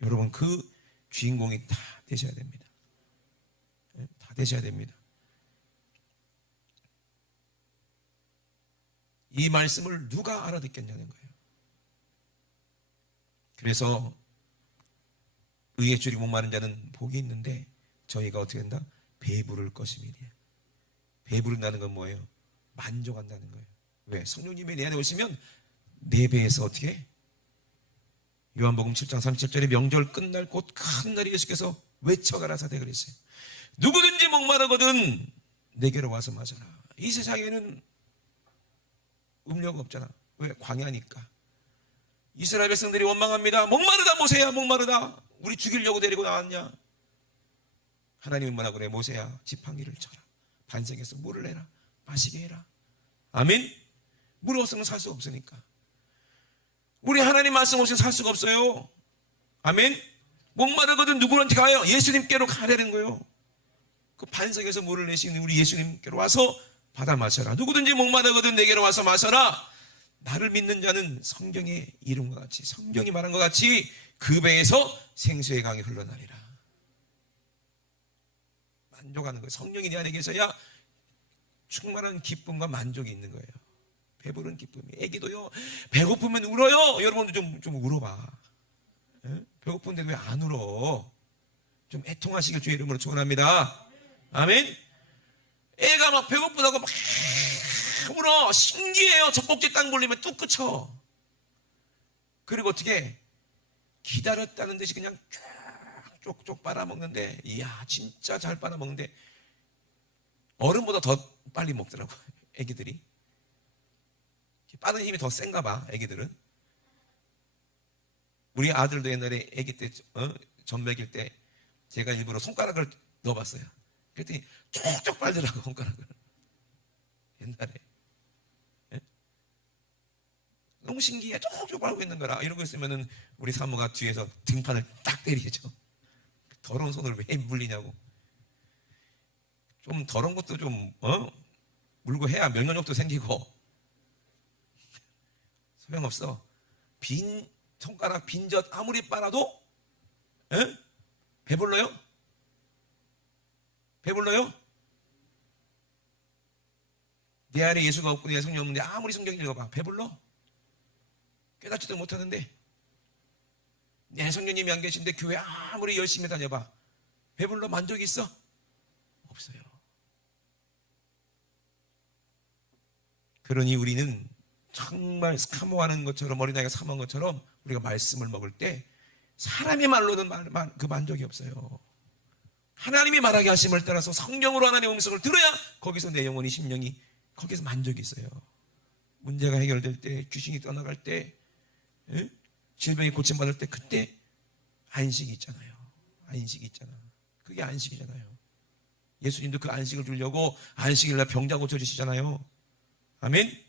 여러분 그 주인공이 다 되셔야 됩니다. 다 되셔야 됩니다. 이 말씀을 누가 알아듣겠냐는 거예요. 그래서 의에 줄이고 목마른 자는 복이 있는데 저희가 어떻게 한다? 배부를 것임이니. 배부른다는 건 뭐예요? 만족한다는 거예요. 왜? 성령님이 내 안에 오시면 내 배에서 어떻게? 요한복음 7장 37절에 명절 끝날 곧 큰 날이 예수께서 외쳐가라사대 그랬어요. 누구든지 목마르거든 내게로 와서 마셔라. 이 세상에는 음료가 없잖아. 왜? 광야니까. 이스라엘 백성들이 원망합니다. 목마르다 모세야, 목마르다. 우리 죽이려고 데리고 나왔냐? 하나님은 뭐라 그래? 모세야, 지팡이를 쳐라. 반석에서 물을 내라. 마시게 해라. 아멘? 물 없으면 살 수 없으니까. 우리 하나님 말씀 없이는 살 수가 없어요. 아멘? 목마르거든 누구한테 가요? 예수님께로 가라는 거예요. 그 반석에서 물을 내시는 우리 예수님께로 와서 받아 마셔라. 누구든지 목마르거든 내게로 와서 마셔라. 나를 믿는 자는 성경의 이름과 같이, 성경이 말한 것 같이 그 배에서 생수의 강이 흘러나리라. 만족하는 거예요. 성령이 내 안에 계셔야 충만한 기쁨과 만족이 있는 거예요. 배부른 기쁨이. 애기도요, 배고프면 울어요. 여러분도 좀 울어봐. 예? 배고픈데 왜 안 울어? 좀 애통하시길 주의 이름으로 축원합니다. 아멘. 애가 막 배고프다고 막 울어. 신기해요. 젖꼭지 땅 볼리면 뚝 그쳐. 그리고 어떻게 기다렸다는 듯이 그냥 쪽쪽 빨아먹는데, 이야 진짜 잘 빨아먹는데 어른보다 더 빨리 먹더라고 애기들이. 빠는 힘이 더 센가 봐 애기들은. 우리 아들도 옛날에 애기 때 젖 먹일 때 제가 일부러 손가락을 넣어봤어요. 그랬더니 쪽쪽 빨더라고 손가락을. 옛날에. 예? 너무 신기해. 쪽쪽 빨고 있는 거라. 이러고 있으면은 우리 사모가 뒤에서 등판을 딱 때리죠. 더러운 손을 왜 물리냐고. 좀 더러운 것도 좀 물고 해야 면역력도 생기고. 소용없어. 빈 손가락 빈젓 아무리 빨아도 배불러요? 배불러요? 내 안에 예수가 없고 내 성령 없는데 아무리 성경 읽어봐. 배불러? 깨닫지도 못하는데. 내 성령님이 안 계신데 교회 아무리 열심히 다녀봐. 배불러? 만족이 있어? 없어요. 그러니 우리는 정말 사모하는 것처럼, 어린아이가 사모한 것처럼 우리가 말씀을 먹을 때 사람의 말로는 그 만족이 없어요. 하나님이 말하게 하심을 따라서 성령으로 하나님의 음성을 들어야 거기서 내 영혼이, 심령이 거기서 만족이 있어요. 문제가 해결될 때, 귀신이 떠나갈 때, 질병이 고침받을 때, 그때 안식이 있잖아요. 안식이 있잖아. 그게 안식이잖아요. 예수님도 그 안식을 주려고 안식일날 병자 고쳐주시잖아요. 아멘?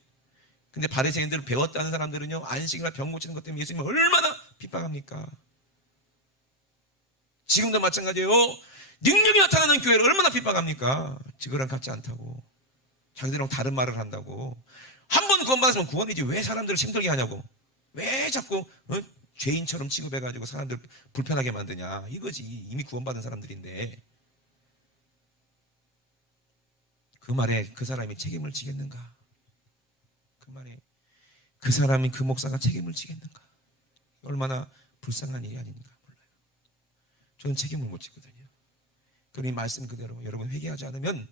근데 바리새인들을 배웠다는 사람들은요, 안식일날 병 고치는 것 때문에 예수님을 얼마나 핍박합니까? 지금도 마찬가지예요. 능력이 나타나는 교회를 얼마나 핍박합니까? 지그랑 같지 않다고. 자기들이랑 다른 말을 한다고. 한 번 구원받았으면 구원이지 왜 사람들을 힘들게 하냐고. 왜 자꾸 죄인처럼 취급해가지고 사람들 불편하게 만드냐. 이거지. 이미 구원받은 사람들인데. 그 말에 그 사람이 책임을 지겠는가? 그 말에 그 사람이, 그 목사가 책임을 지겠는가? 얼마나 불쌍한 일이 아닌가 몰라요. 저는 책임을 못 지거든요. 그러니 말씀 그대로 여러분 회개하지 않으면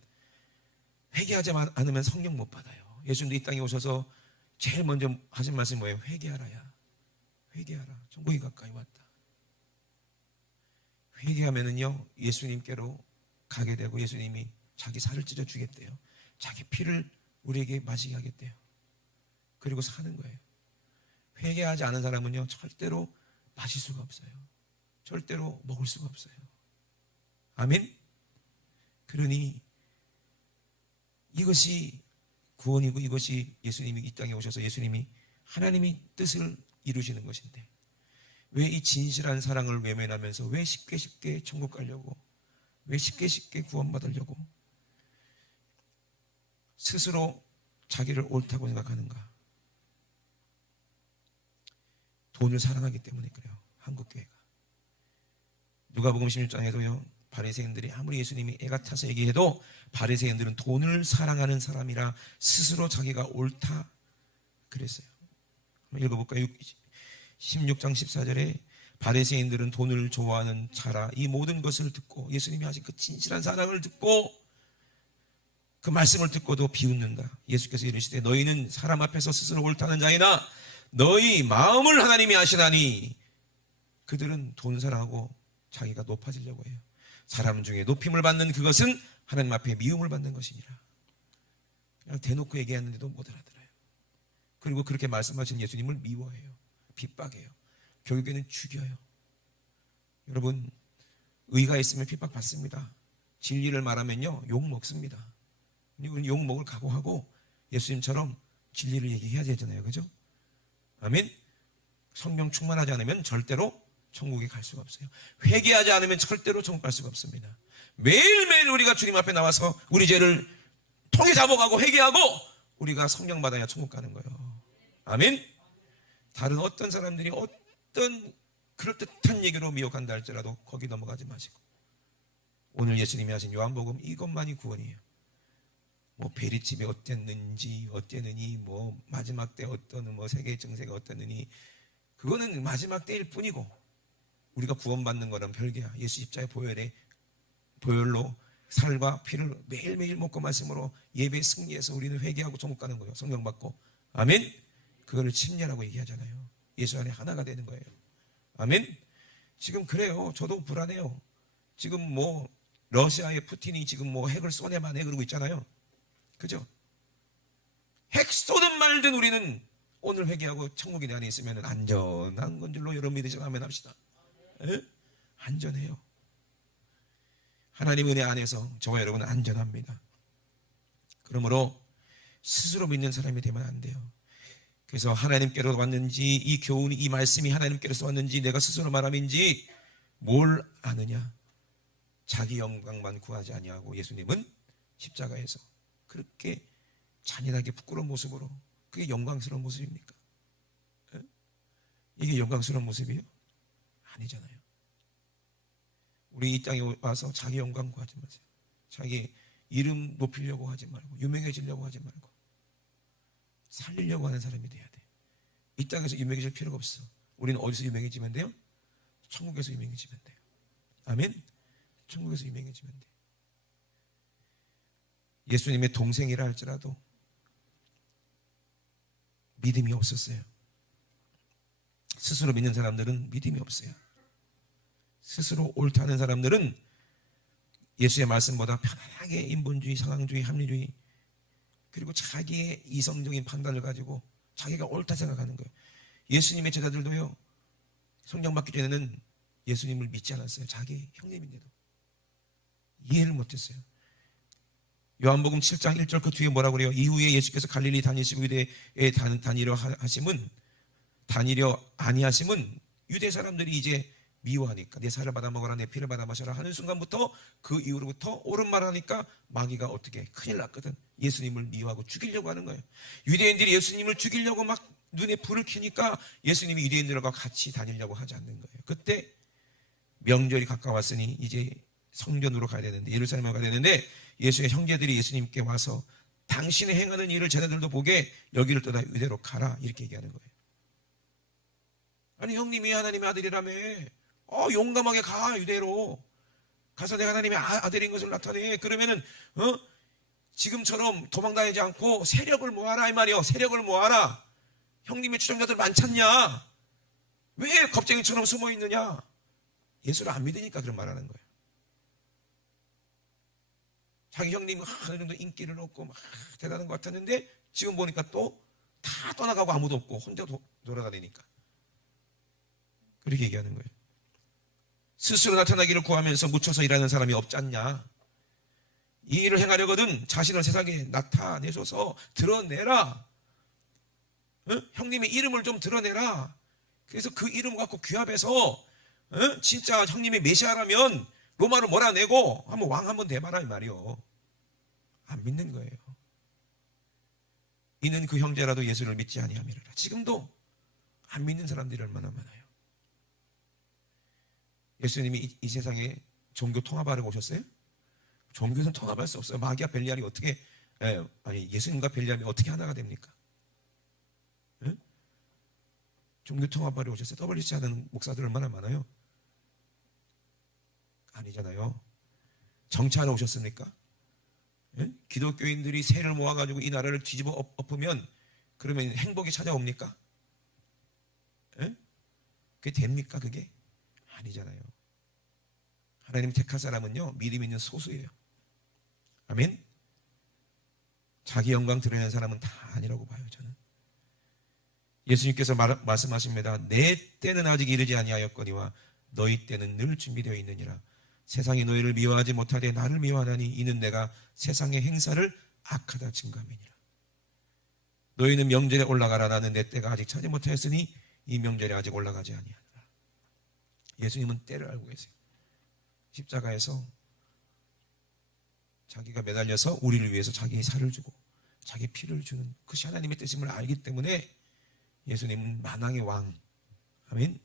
성령 못 받아요. 예수님도 이 땅에 오셔서 제일 먼저 하신 말씀이 뭐예요? 회개하라야. 회개하라. 천국이 가까이 왔다. 회개하면은요 예수님께로 가게 되고 예수님이 자기 살을 찢어 주겠대요. 자기 피를 우리에게 마시게 하겠대요. 그리고 사는 거예요. 회개하지 않은 사람은요 절대로 마실 수가 없어요. 절대로 먹을 수가 없어요. 아멘? 그러니 이것이 구원이고 이것이 예수님이 이 땅에 오셔서 예수님이 하나님이 뜻을 이루시는 것인데, 왜 이 진실한 사랑을 외면하면서 왜 쉽게 천국 가려고, 왜 쉽게 구원받으려고 스스로 자기를 옳다고 생각하는가? 돈을 사랑하기 때문에 그래요. 한국교회가 누가복음 16장에도요. 바리새인들이 아무리 예수님이 애가 타서 얘기해도 바리새인들은 돈을 사랑하는 사람이라 스스로 자기가 옳다 그랬어요. 한번 읽어볼까요? 16장 14절에 바리새인들은 돈을 좋아하는 자라 이 모든 것을 듣고 예수님이 하신 그 진실한 사랑을 듣고 그 말씀을 듣고도 비웃는다. 예수께서 이르시되 너희는 사람 앞에서 스스로 옳다는 자이나 너희 마음을 하나님이 아시나니 그들은 돈 사랑하고 자기가 높아지려고 해요. 사람 중에 높임을 받는 그것은 하나님 앞에 미움을 받는 것이니라. 그냥 대놓고 얘기하는데도 못 알아들어요. 그리고 그렇게 말씀하시는 예수님을 미워해요. 핍박해요. 결국에는 죽여요. 여러분, 의가 있으면 핍박받습니다. 진리를 말하면요 욕 먹습니다. 우리는 욕 먹을 각오하고 예수님처럼 진리를 얘기해야 되잖아요. 그죠? 아멘. 성령 충만하지 않으면 절대로 천국에 갈 수가 없어요. 회개하지 않으면 절대로 천국 갈 수가 없습니다. 매일매일 우리가 주님 앞에 나와서 우리 죄를 통에 잡아가고 회개하고 우리가 성령 받아야 천국 가는 거예요. 아멘. 다른 어떤 사람들이 어떤 그럴듯한 얘기로 미혹한다 할지라도 거기 넘어가지 마시고 오늘 예수님이 하신 요한복음 이것만이 구원이에요. 뭐 베리집이 어땠느니 뭐 마지막 때 어떤 뭐 세계의 정세가 어땠느니 그거는 마지막 때일 뿐이고 우리가 구원받는 거는 별개야. 예수 십자의 보혈로 살과 피를 매일매일 먹고 말씀으로 예배에 승리해서 우리는 회개하고 천국 가는 거예요. 성령 받고. 아멘. 그거를 침례라고 얘기하잖아요. 예수 안에 하나가 되는 거예요. 아멘. 지금 그래요. 저도 불안해요. 지금 뭐 러시아의 푸틴이 지금 뭐 핵을 쏘네만 해 그러고 있잖아요. 그죠? 핵 쏘든 말든 우리는 오늘 회개하고 천국이 내 안에 있으면 안전한 건 줄로 여러분 믿으시면 아멘 합시다. 에? 안전해요. 하나님 은혜 안에서 저와 여러분은 안전합니다. 그러므로 스스로 믿는 사람이 되면 안 돼요. 그래서 하나님께로 왔는지 이 교훈이 이 말씀이 하나님께로서 왔는지 내가 스스로 말함인지 뭘 아느냐. 자기 영광만 구하지 아니하고 예수님은 십자가에서 그렇게 잔인하게 부끄러운 모습으로 그게 영광스러운 모습입니까? 에? 이게 영광스러운 모습이에요? 아니잖아요. 우리 이 땅에 와서 자기 영광 구하지 마세요. 자기 이름 높이려고 하지 말고 유명해지려고 하지 말고 살리려고 하는 사람이 돼야 돼. 이 땅에서 유명해질 필요가 없어. 우리는 어디서 유명해지면 돼요? 천국에서 유명해지면 돼요. 아멘. 천국에서 유명해지면 돼요. 예수님의 동생이라 할지라도 믿음이 없었어요. 스스로 믿는 사람들은 믿음이 없어요. 스스로 옳다는 사람들은 예수의 말씀보다 편안하게 인본주의, 상황주의, 합리주의 그리고 자기의 이성적인 판단을 가지고 자기가 옳다 생각하는 거예요. 예수님의 제자들도요. 성령 받기 전에는 예수님을 믿지 않았어요. 자기 형님인데도 이해를 못했어요. 요한복음 7장 1절 그 뒤에 뭐라고 그래요? 이후에 예수께서 갈릴리 다니시고 유대에 다니려 아니하심은 유대 사람들이 이제 미워하니까 내 살을 받아 먹어라 내 피를 받아 마셔라 하는 순간부터 그 이후로부터 옳은 말 하니까 마귀가 어떻게 큰일 났거든. 예수님을 미워하고 죽이려고 하는 거예요. 유대인들이 예수님을 죽이려고 막 눈에 불을 켜니까 예수님이 유대인들과 같이 다니려고 하지 않는 거예요. 그때 명절이 가까웠으니 이제 성전으로 가야 되는데 예루살렘에 가야 되는데 예수의 형제들이 예수님께 와서 당신의 행하는 일을 제자들도 보게 여기를 떠나 유대로 가라 이렇게 얘기하는 거예요. 아니 형님이 하나님의 아들이라며 용감하게 가 유대로 가서 내가 하나님의 아들인 것을 나타내. 그러면은 지금처럼 도망다니지 않고 세력을 모아라 이 말이요. 세력을 모아라. 형님의 추종자들 많잖냐. 왜 겁쟁이처럼 숨어 있느냐. 예수를 안 믿으니까 그런 말하는 거예요. 자기 형님 어느 정도 인기를 얻고 막 대단한 것 같았는데 지금 보니까 또 다 떠나가고 아무도 없고 혼자 돌아다니니까 그렇게 얘기하는 거예요. 스스로 나타나기를 구하면서 묻혀서 일하는 사람이 없지 않냐. 이 일을 행하려거든 자신을 세상에 나타내셔서 드러내라. 형님의 이름을 좀 드러내라. 그래서 그 이름 갖고 귀합해서 진짜 형님의 메시아라면 로마를 몰아내고 한번 왕 한번 돼봐라 이 말이요. 안 믿는 거예요. 이는 그 형제라도 예수를 믿지 아니함이라. 지금도 안 믿는 사람들이 얼마나 많아요. 예수님이 이 세상에 종교 통합하려고 오셨어요? 종교는 통합할 수 없어요. 마귀와 벨리알이 어떻게 예수님과 벨리알이 어떻게 하나가 됩니까? 예? 종교 통합하려고 오셨어요. WC 하는 목사들 얼마나 많아요? 아니잖아요. 정치하러 오셨습니까? 예? 기독교인들이 세를 모아가지고 이 나라를 뒤집어 엎으면 그러면 행복이 찾아옵니까? 예? 그게 됩니까? 그게? 아니잖아요. 하나님 택한 사람은요, 믿음 있는 소수예요. 아멘? 자기 영광 드러내는 사람은 다 아니라고 봐요, 저는. 예수님께서 말씀하십니다. 내 때는 아직 이르지 아니하였거니와 너희 때는 늘 준비되어 있느니라. 세상이 너희를 미워하지 못하되 나를 미워하나니 이는 내가 세상의 행사를 악하다 증감이니라. 너희는 명절에 올라가라. 나는 내 때가 아직 차지 못하였으니 이 명절에 아직 올라가지 아니하노라. 예수님은 때를 알고 계세요. 십자가에서 자기가 매달려서 우리를 위해서 자기의 살을 주고 자기 피를 주는 그것이 하나님의 뜻임을 알기 때문에 예수님은 만왕의 왕, 아멘,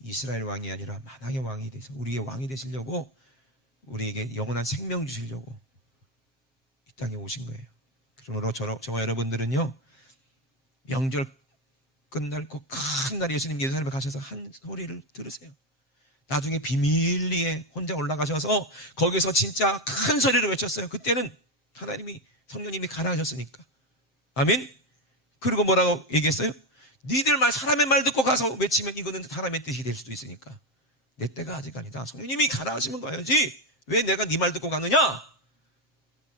이스라엘 왕이 아니라 만왕의 왕이 되셔서 우리의 왕이 되시려고, 우리에게 영원한 생명 주시려고 이 땅에 오신 거예요. 그러므로 저와 여러분들은요, 명절 끝날 그 큰 날 예수님 예루살렘에 가셔서 한 소리를 들으세요. 나중에 비밀리에 혼자 올라가셔서 거기서 진짜 큰 소리를 외쳤어요. 그때는 하나님이, 성령님이 가라 하셨으니까. 아멘. 그리고 뭐라고 얘기했어요? 니들 말, 사람의 말 듣고 가서 외치면 이거는 사람의 뜻이 될 수도 있으니까 내 때가 아직 아니다. 성령님이 가라 하시면 가야지 왜 내가 네 말 듣고 가느냐?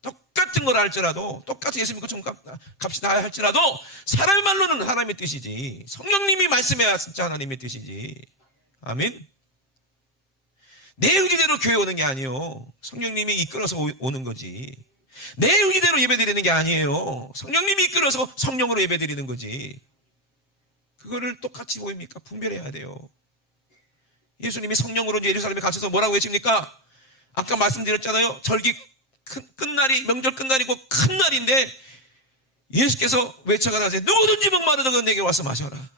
똑같은 걸 할지라도, 똑같이 예수 믿고 좀 갑시다 할지라도 사람의 말로는 하나님의 뜻이지, 성령님이 말씀해야 진짜 하나님의 뜻이지. 아멘. 내 의지대로 교회 오는 게 아니에요. 성령님이 이끌어서 오는 거지. 내 의지대로 예배드리는 게 아니에요. 성령님이 이끌어서 성령으로 예배드리는 거지. 그거를 똑같이 보입니까? 분별해야 돼요. 예수님이 성령으로 예루살렘에 가셔서 뭐라고 외칩니까? 아까 말씀드렸잖아요. 절기 끝날이, 명절 끝날이고 큰 날인데 예수께서 외쳐가라세 누구든지 목마르다면 내게 와서 마셔라.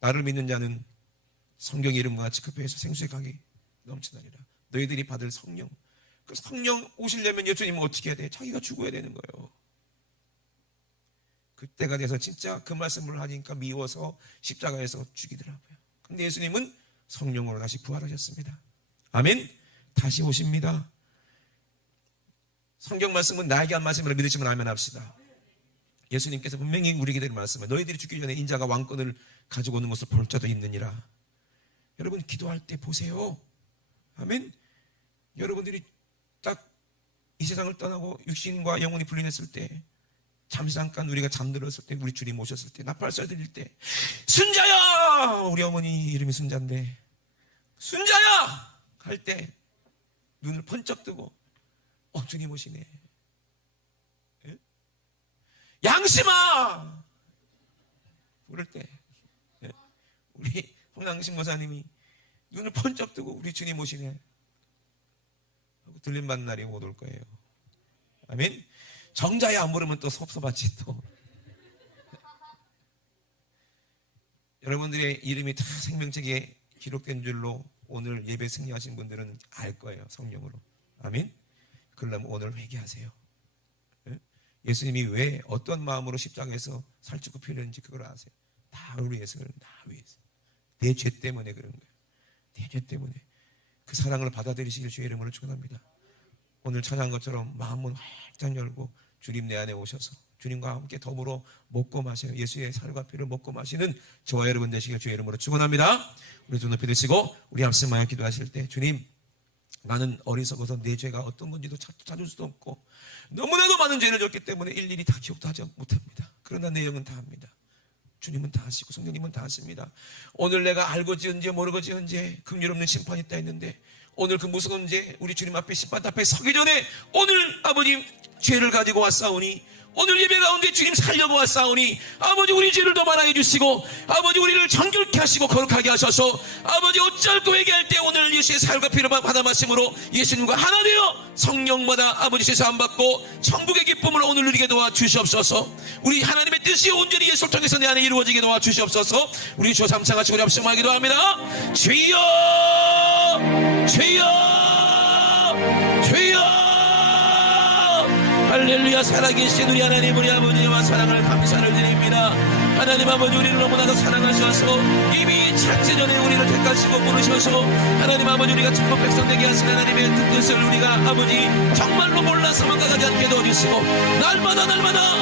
나를 믿는 자는 성경 이름과 같이 그 배에서 생수의 강이 넘치나니라. 너희들이 받을 성령. 그 성령 오시려면 예수님은 어떻게 해야 돼? 자기가 죽어야 되는 거예요. 그때가 돼서 진짜 그 말씀을 하니까 미워서 십자가에서 죽이더라고요. 근데 예수님은 성령으로 다시 부활하셨습니다. 아멘. 다시 오십니다. 성경 말씀은 나에게 한 말씀을 믿으시면 아멘 합시다. 예수님께서 분명히 우리에게 말씀을, 너희들이 죽기 전에 인자가 왕권을 가지고 오는 것을 볼 자도 있느니라. 여러분 기도할 때 보세요. 아멘. 여러분들이 딱 이 세상을 떠나고 육신과 영혼이 분리했을 때, 잠시 잠깐 우리가 잠들었을 때, 우리 주님 오셨을 때, 나팔소리 들릴 때, 순자야! 우리 어머니 이름이 순자인데, 순자야! 할 때 눈을 번쩍 뜨고 주님 오시네. 예? 양심아! 부를 때 우리 홍양심 모사님이 눈을 번쩍 뜨고 우리 주님 오시네 하고 들림받는 날이 곧 올 거예요. 아멘. 정자야 안 부르면 또 섭섭하지 또. 여러분들의 이름이 다 생명책에 기록된 줄로 오늘 예배 승리하신 분들은 알 거예요. 성령으로. 아멘. 그러려면 오늘 회개하세요. 예수님이 왜 어떤 마음으로 십자가에서 살찌고 피 흘렸는지 그걸 아세요. 다 우리 위해서, 다 위해서. 내 죄 때문에 그런 거예요. 내 죄 때문에. 그 사랑을 받아들이시길 주의 이름으로 축원합니다. 오늘 찬양한 것처럼 마음문 활짝 열고 주님 내 안에 오셔서 주님과 함께 더불어 먹고 마셔요. 예수의 살과 피를 먹고 마시는 저와 여러분 되시길 주의 이름으로 축원합니다. 우리 두 높이 드시고 우리 합심하여 기도하실 때, 주님, 나는 어리석어서 내 죄가 어떤 건지도 찾을 수도 없고 너무나도 많은 죄를 졌기 때문에 일일이 다 기억도 하지 못합니다. 그러나 내 영은 다 합니다. 주님은 다 하시고 성령님은 다 하십니다. 오늘 내가 알고 지은 죄 모르고 지은 죄 긍휼 없는 심판이 있다 했는데, 오늘 그 무서운 죄 우리 주님 앞에 심판 앞에 서기 전에 오늘 아버님 죄를 가지고 왔사오니 오늘 예배 가운데 주님 살려고 왔사오니 아버지 우리 죄를 더 많아해 주시고 아버지 우리를 정결케 하시고 거룩하게 하셔서 아버지 어찌할꼬 회개할 때 오늘 예수의 살과 피를 받아 마심으로 예수님과 하나 되어 성령마다 아버지 제사함 받고 천국의 기쁨을 오늘 누리게 도와주시옵소서. 우리 하나님의 뜻이 온전히 예수를 통해서 내 안에 이루어지게 도와주시옵소서. 우리 주 삼창같이 우리 합심하기도 합니다. 주여 주여 주여 할렐루야. 살아계신 우리 하나님 우리 아버지와 사랑을 감사를 드립니다. 하나님 아버지 우리를 너무나도 사랑하셔서 이미 창세전에 우리를 택하시고 부르셔서 하나님 아버지 우리가 천국 백성 되게 하신 하나님의 뜻을 우리가 아버지 정말로 몰라서만 가지 않게 도와주시고 날마다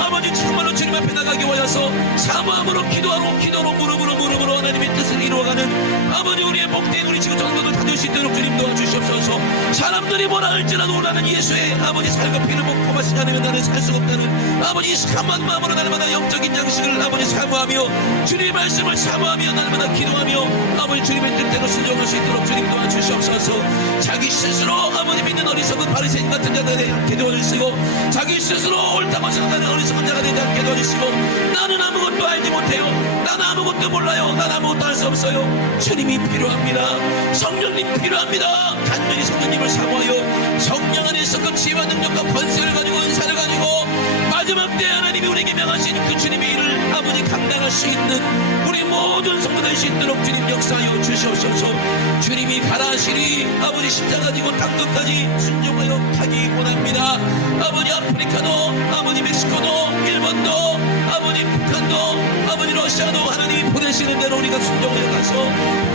아버지 정말로 주님 앞에 나가기 위하여서 사모함으로 기도로 무릎으로 하나님의 뜻을 이루어가는 아버지 우리의 복된 우리 지구 정도도 다될 수 있도록 주님 도와주시옵소서. 사람들이 뭐라 할지라도 나는 예수의 아버지 살과 피를 먹고 마시지 않으면 나는 살 수가 없다는 아버지 사모한 마음으로 날마다 영적인 양식을 아버지 사모하며 주님의 말씀을 사모하며 날마다 기도하며 아버지 주님의 뜻대로 순종할 수 있도록 주님 도와주시옵소서. 자기 스스로 아버지 믿는 어리석은 바리새인 같은 자가 되지 않게 도와주시고 자기 스스로 옳다고 생각하는 어리석은 자가 되지 않게 도와주시고 나는 아무것도 알지 못해요, 나는 아무것도 몰라요, 나는 아무것도 할 수 없어요. 주님이 필요합니다. 성령님 필요합니다. 간절히 성령님을 사모하여 성령 안에서 그 지혜와 능력과 권세를 가지고 은사를 가지고 마지막 때 하나님이 우리에게 명하신 그 주님의 일을 아버지 감당할 수 있는 우리 모든 성도 될 수 있도록 주님 역사하여 주시옵소서. 주님이 가라 하시니 아버지 십자가 지고 땅끝까지 순종하여 가기 원합니다. 아버지 아프리카도 아버지 멕시코도 일본도 아버지 북한도 아버지 러시아도 하나님이 보내시는 대로 우리가 순종하여 가서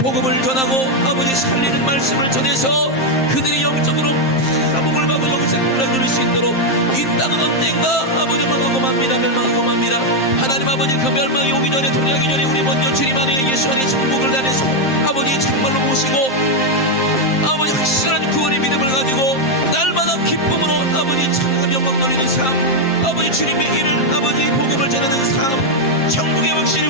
복음을 전하고 아버지 살리는 말씀을 전해서 그들이 영적으로 복을 받고 여기서 불러 누릴 수 있도록 이 땅은 언젠가 아버지 망하고 맙니다. 멸망하고 맙니다. 하나님 아버지 그 멸망이 오기 전에 도래하기 전에 우리 먼저 주님 안에 예수 안에 천국을 안에서 아버지 정말로 모시고 아버지 확실한 구원의 믿음을 가지고 날마다 기쁨으로 아버지 찬양 영광 돌리는 삶, 아버지 주님의 일을 아버지 복음을 전하는 삶, 천국의 확실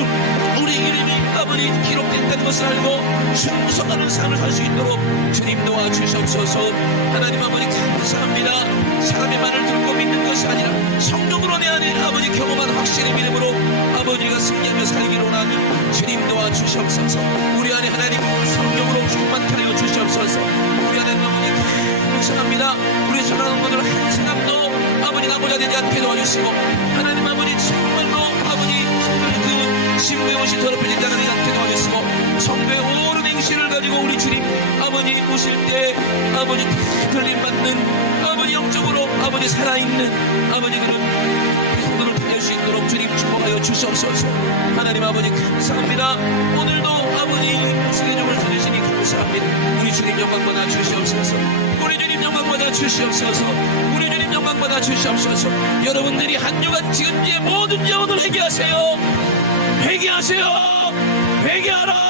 우리 이름이 아버지 기록됐다는 것을 알고 충성하는 삶을 살 수 있도록 주님 도와주시옵소서. 하나님 아버지 감사합니다. 사람의 말을 듣고 믿는 것이 아니라 성령으로 내 안에 아버지 경험한 확신의 믿음으로 아버지가 승리하며 살기를 원하니 주님 도와주시옵소서. 우리 안에 하나님 성령으로 충만케 하여 주시옵소서. 우리 안에 아버지 감사합니다. 우리 사랑하는 분들 한 사람도 아버지 나고자 되지 않게 도와주시고 하나님 아버지 정말로 아버지 그 신부의 옷이 더럽혀지지 않게 도와주시고 성도의 옳은 행실을 가지고 우리 주님 아버지 오실 때 아버지 걸림 받는 아버지 영적으로 아버지 살아있는 아버지 그런 성도를 살릴 수 있도록 주님 축복하여 주시옵소서. 하나님 아버지 감사합니다. 오늘도 아버지 세계종을 들으시니 감사합니다. 우리 주님 영광 받아 주시옵소서. 우리 주님 영광 받아 주시옵소서. 우리 주님 영광 받아 주시옵소서. 여러분들이 한 주간 지금의 모든 영혼을 회개하세요. 회개하세요. 회개하라.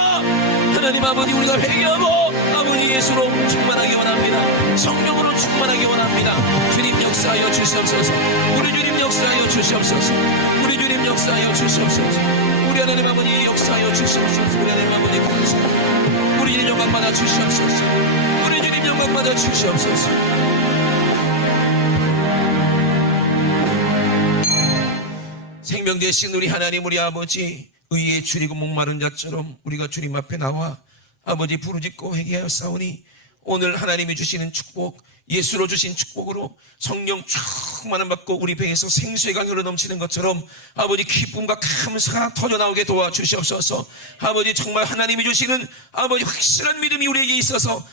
하나님 아버지 우리가 회개하고 아버지 예수로 충만하기 원합니다. 성령으로 충만하기 원합니다. 주님 역사하여 주시옵소서. 우리 주님 역사하여 주시옵소서. 우리 주님 역사하여 주시옵소서. 우리 하나님 아버지 역사하여 주시옵소서. 우리 하나님 아버지 감사합니다. 우리 주님 영광 받아 주시옵소서. 우리 주님 영광 받아 주시옵소서. 생명 되신 우리 하나님 우리 아버지 의에 줄이고 목마른 자처럼 우리가 주님 앞에 나와 아버지 부르짖고 회개하였사오니 오늘 하나님이 주시는 축복 예수로 주신 축복으로 성령 충만함 받고 우리 배에서 생수의 강이 흘러 넘치는 것처럼 아버지 기쁨과 감사가 터져나오게 도와주시옵소서. 아버지 정말 하나님이 주시는 아버지 확실한 믿음이 우리에게 있어서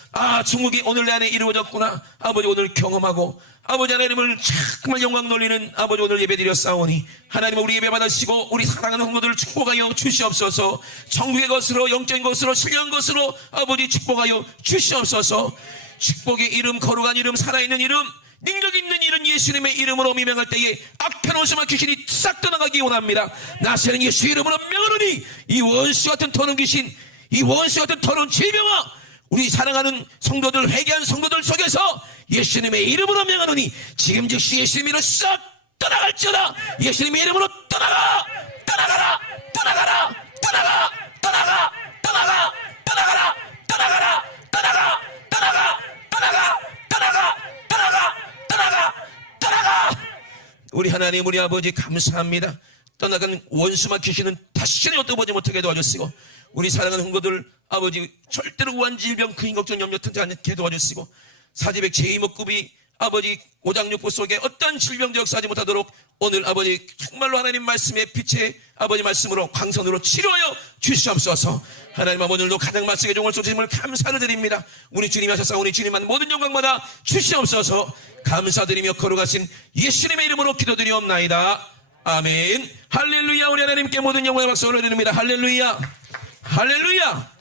천국이 오늘 내 안에 이루어졌구나 아버지 오늘 경험하고 아버지 하나님을 정말 영광 돌리는 아버지 오늘 예배 드렸사오니 하나님 우리 예배 받으시고 우리 사랑하는 성도들을 축복하여 주시옵소서. 천국의 것으로 영적인 것으로 신령한 것으로 아버지 축복하여 주시옵소서. 축복의 이름 거룩한 이름 살아있는 이름 능력 있는 이름 예수님의 이름으로 명할 때에 악한 원수만 귀신이 싹 떠나가기 원합니다. 나세는 예수 이름으로 명하노니 이 원수 같은 더러운 귀신 이 원수 같은 더러운 질병아 우리 사랑하는 성도들 회개한 성도들 속에서 예수님의 이름으로 명하노니 지금 즉시 예수님의 이름으로 싹 떠나갈지어다. 예수님의 이름으로 떠나가 떠나가라 떠나가라 떠나가 떠나가 떠나가 떠나가라 떠나가라 떠나가 떠나가 떠나가 떠나가 떠나가 떠나가 떠나가 우리 하나님 우리 아버지 감사합니다. 떠나간 원수 막히시는 다시는 엿보지 못하게 도와주시고 우리 사랑하는 hun거들 아버지 절대로 우한 질병 근심 걱정 염려 터지 않게 도와주시고 사지백 제2목급이 아버지 오장육부 속에 어떤 질병도 역사하지 못하도록 오늘 아버지 정말로 하나님 말씀의 빛의 아버지 말씀으로 광선으로 치료하여 주시옵소서. 하나님 오늘도 가장 말씀의 종을 쏟으심을 감사를 드립니다. 우리 주님이 하셨사 우리 주님만 모든 영광마다 주시옵소서. 감사드리며 걸어가신 예수님의 이름으로 기도드리옵나이다. 아멘. 할렐루야. 우리 하나님께 모든 영광의 박수 올려드립니다. 할렐루야. 할렐루야.